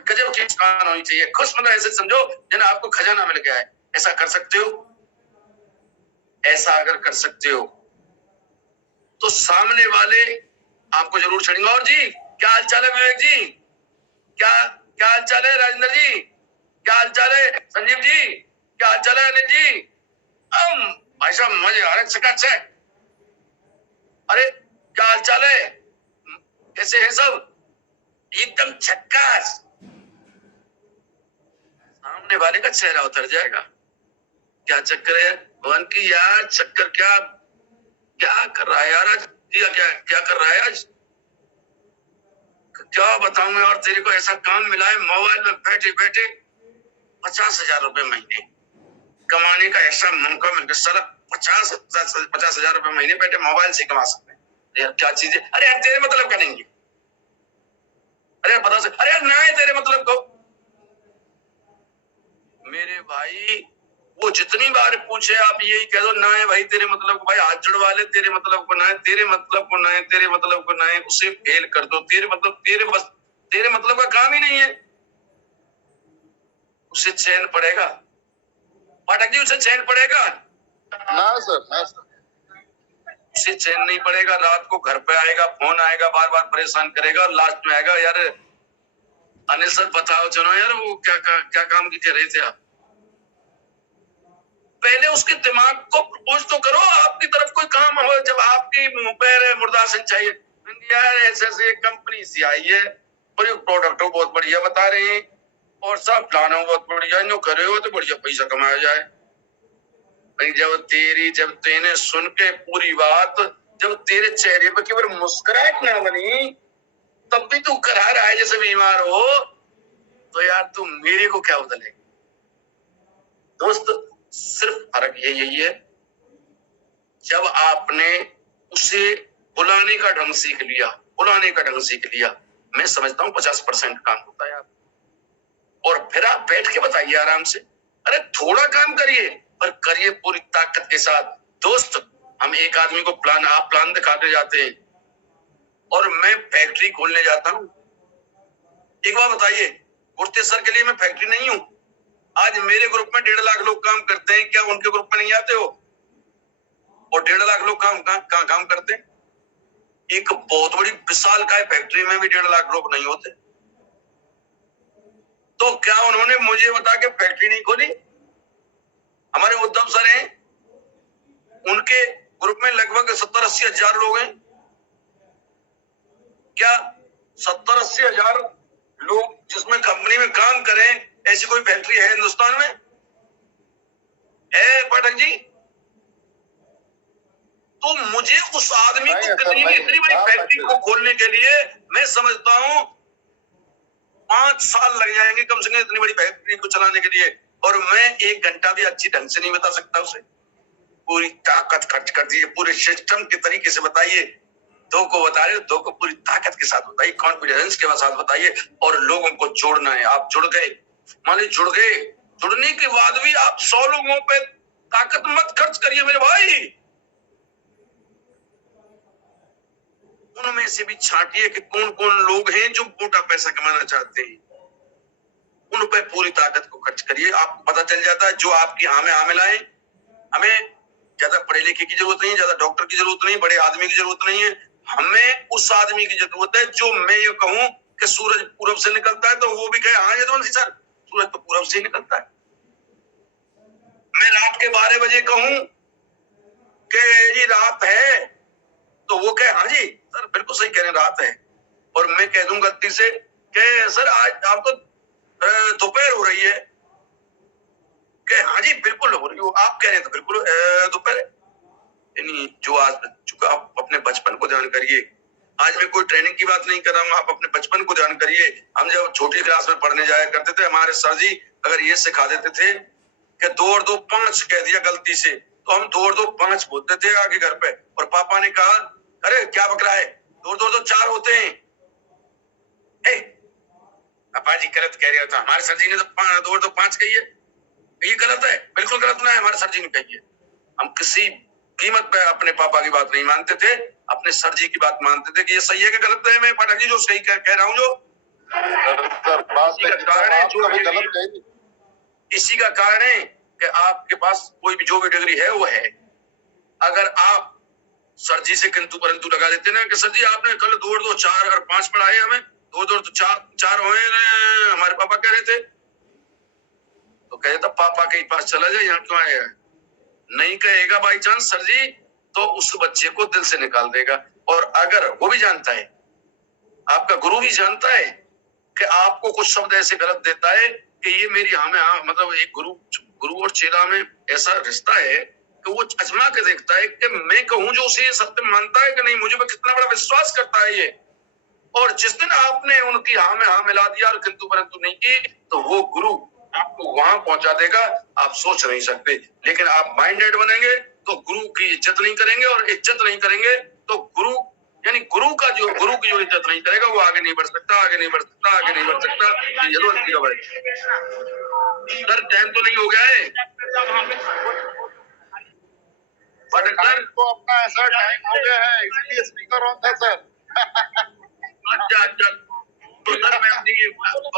गजब की मुस्कान होनी चाहिए, खुश, मतलब ऐसे समझो जैसे आपको खजाना मिल गया है। ऐसा कर सकते हो? ऐसा अगर कर सकते हो तो सामने वाले आपको जरूर छेड़ेंगे। और जी क्या हाल चाल है विवेक जी, क्या क्या हाल चाल है राजेंद्र जी, क्या हाल चाल है संजीव जी, क्या हाल चाल है अनिल जी? भाई साहब मजे आ रहे, चकाचक। अरे क्या हाल चाल है, कैसे हैं सब? एकदम झक्कास। सामने वाले का चेहरा उतर जाएगा। क्या चक्कर है भगवान की यार, चक्कर क्या क्या कर रहा है यार आज, क्या क्या क्या कर रहा है आज? क्या बताऊं मैं, और तेरे को ऐसा काम मिला है मोबाइल में बैठे बैठे 50,000 रुपए महीने कमाने का ऐसा मौका मिल गया। साला 50,000 रुपए महीने बैठे मोबाइल से कमा सकते हैं यार, क्या चीज है। अरे यार तेरे मतलब का नहीं है, अरे यार बता सकते, अरे यार ना है तेरे मतलब को मेरे भाई। वो जितनी बार पूछे आप यही कह दो, ना है भाई तेरे मतलब को, भाई हाथ जुड़वा ले, तेरे मतलब को ना है, तेरे मतलब को ना है, तेरे मतलब को ना है, उसे फेल कर दो। तेरे मतलब, तेरे बस तेरे मतलब का काम ही नहीं है, उसे चैन पड़ेगा। पाठक जी उसे चैन पड़ेगा ना सर, ना सर। उसे चैन नहीं पड़ेगा। रात को घर पे आएगा, फोन आएगा, बार बार परेशान करेगा, और लास्ट में आएगा, यार अनिल सर बताओ चलो यार, वो क्या काम की कह रहे थे आप? पहले उसके दिमाग को प्रपोज तो करो, आपकी तरफ कोई काम हो। जब आपकी मुंह पे मुर्दा सिंचाई, यार ऐसे ऐसे कंपनी सी आई है और ये प्रोडक्ट बहुत बढ़िया बता रहे हैं, और सब प्लान बहुत बढ़िया, इन करे हो तो बढ़िया पैसा कमाया जाए। भाई जब तेने सुन के पूरी बात, जब तेरे चेहरे पर केवल मुस्कुराहट ना बनी, तब भी तू करा रहा है जैसे बीमार हो, तो यार तू मेरे को क्या बदले दोस्त। सिर्फ फर्क यही है, जब आपने उसे बुलाने का ढंग सीख लिया, बुलाने का ढंग सीख लिया, मैं समझता हूँ 50% काम होता है आप। और फिर आप बैठ के बताइए आराम से, अरे थोड़ा काम करिए पर करिए पूरी ताकत के साथ। दोस्त हम एक आदमी को प्लान, आप प्लान दिखाते जाते हैं और मैं फैक्ट्री खोलने जाता हूँ। एक बार बताइए, गुरते सर के लिए मैं फैक्ट्री नहीं हूँ। आज मेरे ग्रुप में 1.5 लाख लोग काम करते हैं, क्या उनके ग्रुप में नहीं आते हो? और 1.5 लाख लोग कहाँ काम करते हैं? एक बहुत बड़ी विशाल काय फैक्ट्री में भी 1.5 लाख लोग नहीं होते। तो क्या उन्होंने मुझे बता के फैक्ट्री नहीं खोली? हमारे उद्धव सर हैं, उनके ग्रुप में लगभग 70-80 हजार लोग हैं। क्या 70-80 हजार लोग जिसमें कंपनी में काम करें, ऐसी कोई फैक्ट्री है हिंदुस्तान में? है पाठक जी? तो मुझे उस आदमी को इतनी बड़ी फैक्ट्री को खोलने के लिए मैं समझता हूँ 5 साल लग जाएंगे कम से कम इतनी बड़ी फैक्ट्री को चलाने के लिए, और मैं 1 घंटा भी अच्छी ढंग से नहीं बता सकता उसे। पूरी ताकत खर्च कर दीजिए, पूरे सिस्टम के तरीके से बताइए। 2 को बता रहे हो, 2 को पूरी ताकत के साथ बताइए, कॉन्फिडेंस के साथ बताइए, और लोगों को जोड़ना है। आप जुड़ गए, मान लीजिए जुड़ गए, जुड़ने के बाद भी आप 100 लोगों पे ताकत मत खर्च करिए मेरे भाई। उनमें से भी छांटिए कि कौन कौन लोग हैं जो मोटा पैसा कमाना चाहते हैं, उन पर पूरी ताकत को खर्च करिए। आपको पता चल जाता है जो आपकी हाँ में हाँ मिलाएं। हमें ज्यादा पढ़े लिखे की जरूरत नहीं, ज्यादा डॉक्टर की जरूरत नहीं, बड़े आदमी की जरूरत नहीं है। हमें उस आदमी की जरूरत है जो मैं ये कहूं कि सूरज पूरब से निकलता है तो वो भी कहे हाँ यदुवंशी सर सूरज तो पूरब से ही निकलता है। मैं रात के 12 बजे कहूं कि ये रात है तो वो कहे हाँ जी सर बिल्कुल सही कह रहे हैं रात है, और मैं कह दूं गलती से कि सर आज आप तो दोपहर हो रही है, कि हाँ जी बिल्कुल हो रही हो, आप कह रहे हैं तो बिल्कुल दोपहर है। यानी जो आज चुका, आप अपने बचपन को ध्यान करिए। आज मैं कोई ट्रेनिंग की बात नहीं कर रहा हूँ, आप अपने बचपन को ध्यान करिए। हम जब छोटी क्लास में पढ़ने जाया करते थे, हमारे सर जी अगर ये सिखा देते थे कि 2 और 2 5 कह दिया गलती से, तो हम 2 और 2 5 बोलते थे आगे घर पे, और पापा ने कहा अरे क्या बक रहा है, 2 और 2 तो 4 होते हैं। ए, पापा जी गलत कह रहे हो, तो हमारे सर जी ने तो 2 और 2 5 कही है, ये गलत है, बिल्कुल गलत ना है, हमारे सर जी ने कही है। हम किसी कीमत पे अपने पापा की बात नहीं मानते थे, अपने सर जी की बात मानते थे कि ये सही है कि गलत है। मैं पाठक जी जो सही कह रहा हूँ, जो सर बात इसी का कारण है जो गलत कही, इसी का कारण है कि आपके पास कोई भी जो भी डिग्री है वो है। अगर आप सर जी से किंतु परंतु लगा देते ना कि सर जी आपने कल 2 और 2 4 और 5 पढ़ाए, हमें 2 और 2 तो 4 हुए, हमारे पापा कह रहे थे, तो कहे था पापा के पास चला जाए, यहाँ क्यों आया? नहीं कहेगा बाई चांस सर जी, तो उस बच्चे को दिल से निकाल देगा। और अगर वो भी जानता है, आपका गुरु भी जानता है कि आपको कुछ शब्द ऐसे गलत देता है कि ये मेरी हाँ में हाँ, मतलब एक गुरु और चेला में ऐसा रिश्ता है कि वो अजमा के देखता है कि मैं कहूं जो उसे ये सत्य मानता है कि नहीं, मुझे पे कितना बड़ा विश्वास करता है ये। और जिस दिन आपने उनकी हाँ में हाँ मिला दिया और किंतु परंतु नहीं की, तो वो गुरु आपको वहां पहुंचा देगा, आप सोच नहीं सकते। लेकिन आप माइंडेड बनेंगे तो गुरु की इज्जत नहीं करेंगे, और इज्जत नहीं करेंगे तो गुरु यानी गुरु की जो इज्जत नहीं करेगा वो आगे नहीं बढ़ सकता, आगे नहीं बढ़ सकता, आगे नहीं बढ़ सकता। ये जरूरत की खबर है। सर टाइम तो नहीं हो गया है? टाइम तो अपना ऐसा टाइम हो गया है, इसलिए स्पीकर ऑन था सर। अच्छा अच्छा, तो सर मैं अपनी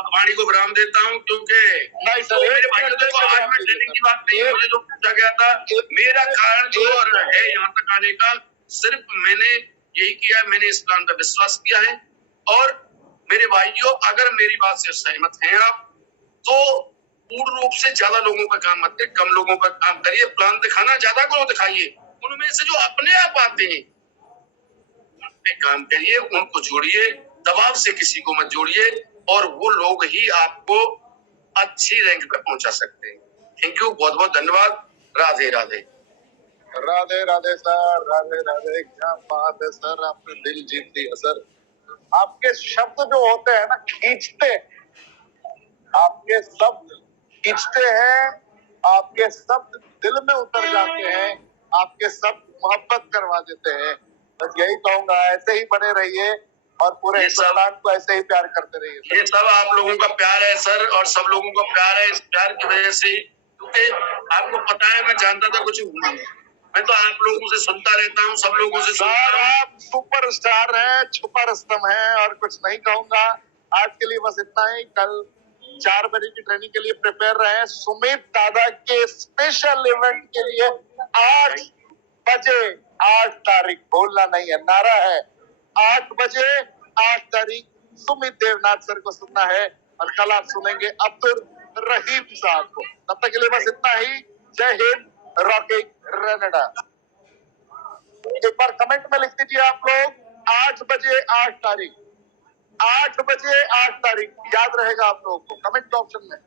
वाणी को विराम देता हूँ, क्योंकि नहीं तो सर, मेरे भाई देखो आज मैं ट्रेनिंग की बात नहीं, मुझे जो पूछा गया था, मेरा कारण जो है यहाँ तक आने का, सिर्फ मैंने यही किया है, मैंने इस प्लान पर विश्वास किया है। और मेरे भाइयों, अगर मेरी बात से सहमत हैं आप, तो पूर्ण रूप से ज्यादा लोगों का काम मत करिए, कम लोगों का काम करिए। प्लान दिखाना ज्यादा को दिखाइए, उनमें से जो अपने आप आते हैं पे काम करिए, उनको जोड़िए, दबाव से किसी को मत जोड़िए, और वो लोग ही आपको अच्छी रैंक पे पहुंचा सकते हैं। थैंक यू, बहुत बहुत धन्यवाद। राधे राधे। राधे राधे सर, राधे राधे। क्या बात है सर, आपने दिल जीत लिया सर। आपके शब्द जो होते हैं ना, खींचते, आपके शब्द खींचते हैं, आपके शब्द दिल में उतर जाते हैं, आपके शब्द मोहब्बत करवा देते हैं। बस यही कहूंगा, ऐसे ही बने रहिए और पूरे हिंदुस्तान को ऐसे ही प्यार करते रहिए। ये सब आप लोगों का प्यार है सर, और सब लोगों का प्यार है। इस प्यार की वजह से, क्योंकि आपको पता है मैं जानता था कुछ हूँ, मैं तो आप लोगों से सुनता रहता हूँ, सब लोगों से सुनता हूँ। आप सुपर स्टार है, छुपा रुस्तम है, और कुछ नहीं कहूंगा। आज के लिए बस इतना ही। कल 4 बजे की ट्रेनिंग के लिए प्रिपेयर रहे। सुमित दादा के स्पेशल इवेंट के लिए 8 बजे 8 तारीख, भूलना नहीं है, नारा है 8 बजे 8 तारीख सुमित देवनाथ सर को सुनना है, और कल आप सुनेंगे अब्दुल रहीम साहब को। तब तक के लिए बस इतना ही। जय हिंद, रॉकिंग रनडा। एक बार कमेंट में लिख दीजिए आप लोग, 8 बजे 8 तारीख, 8 बजे 8 तारीख, याद रहेगा आप लोगों को, कमेंट के ऑप्शन में।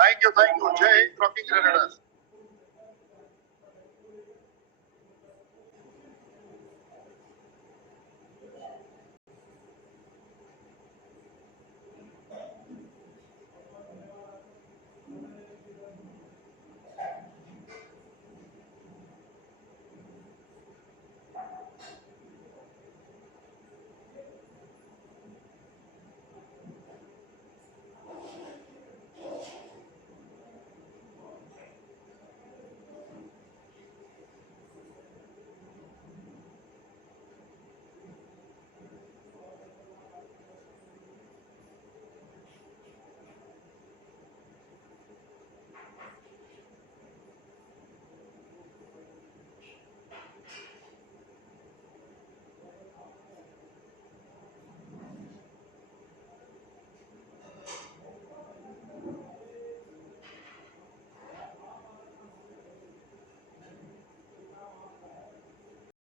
थैंक यू, जय हिंद, रॉकिंग रनडा।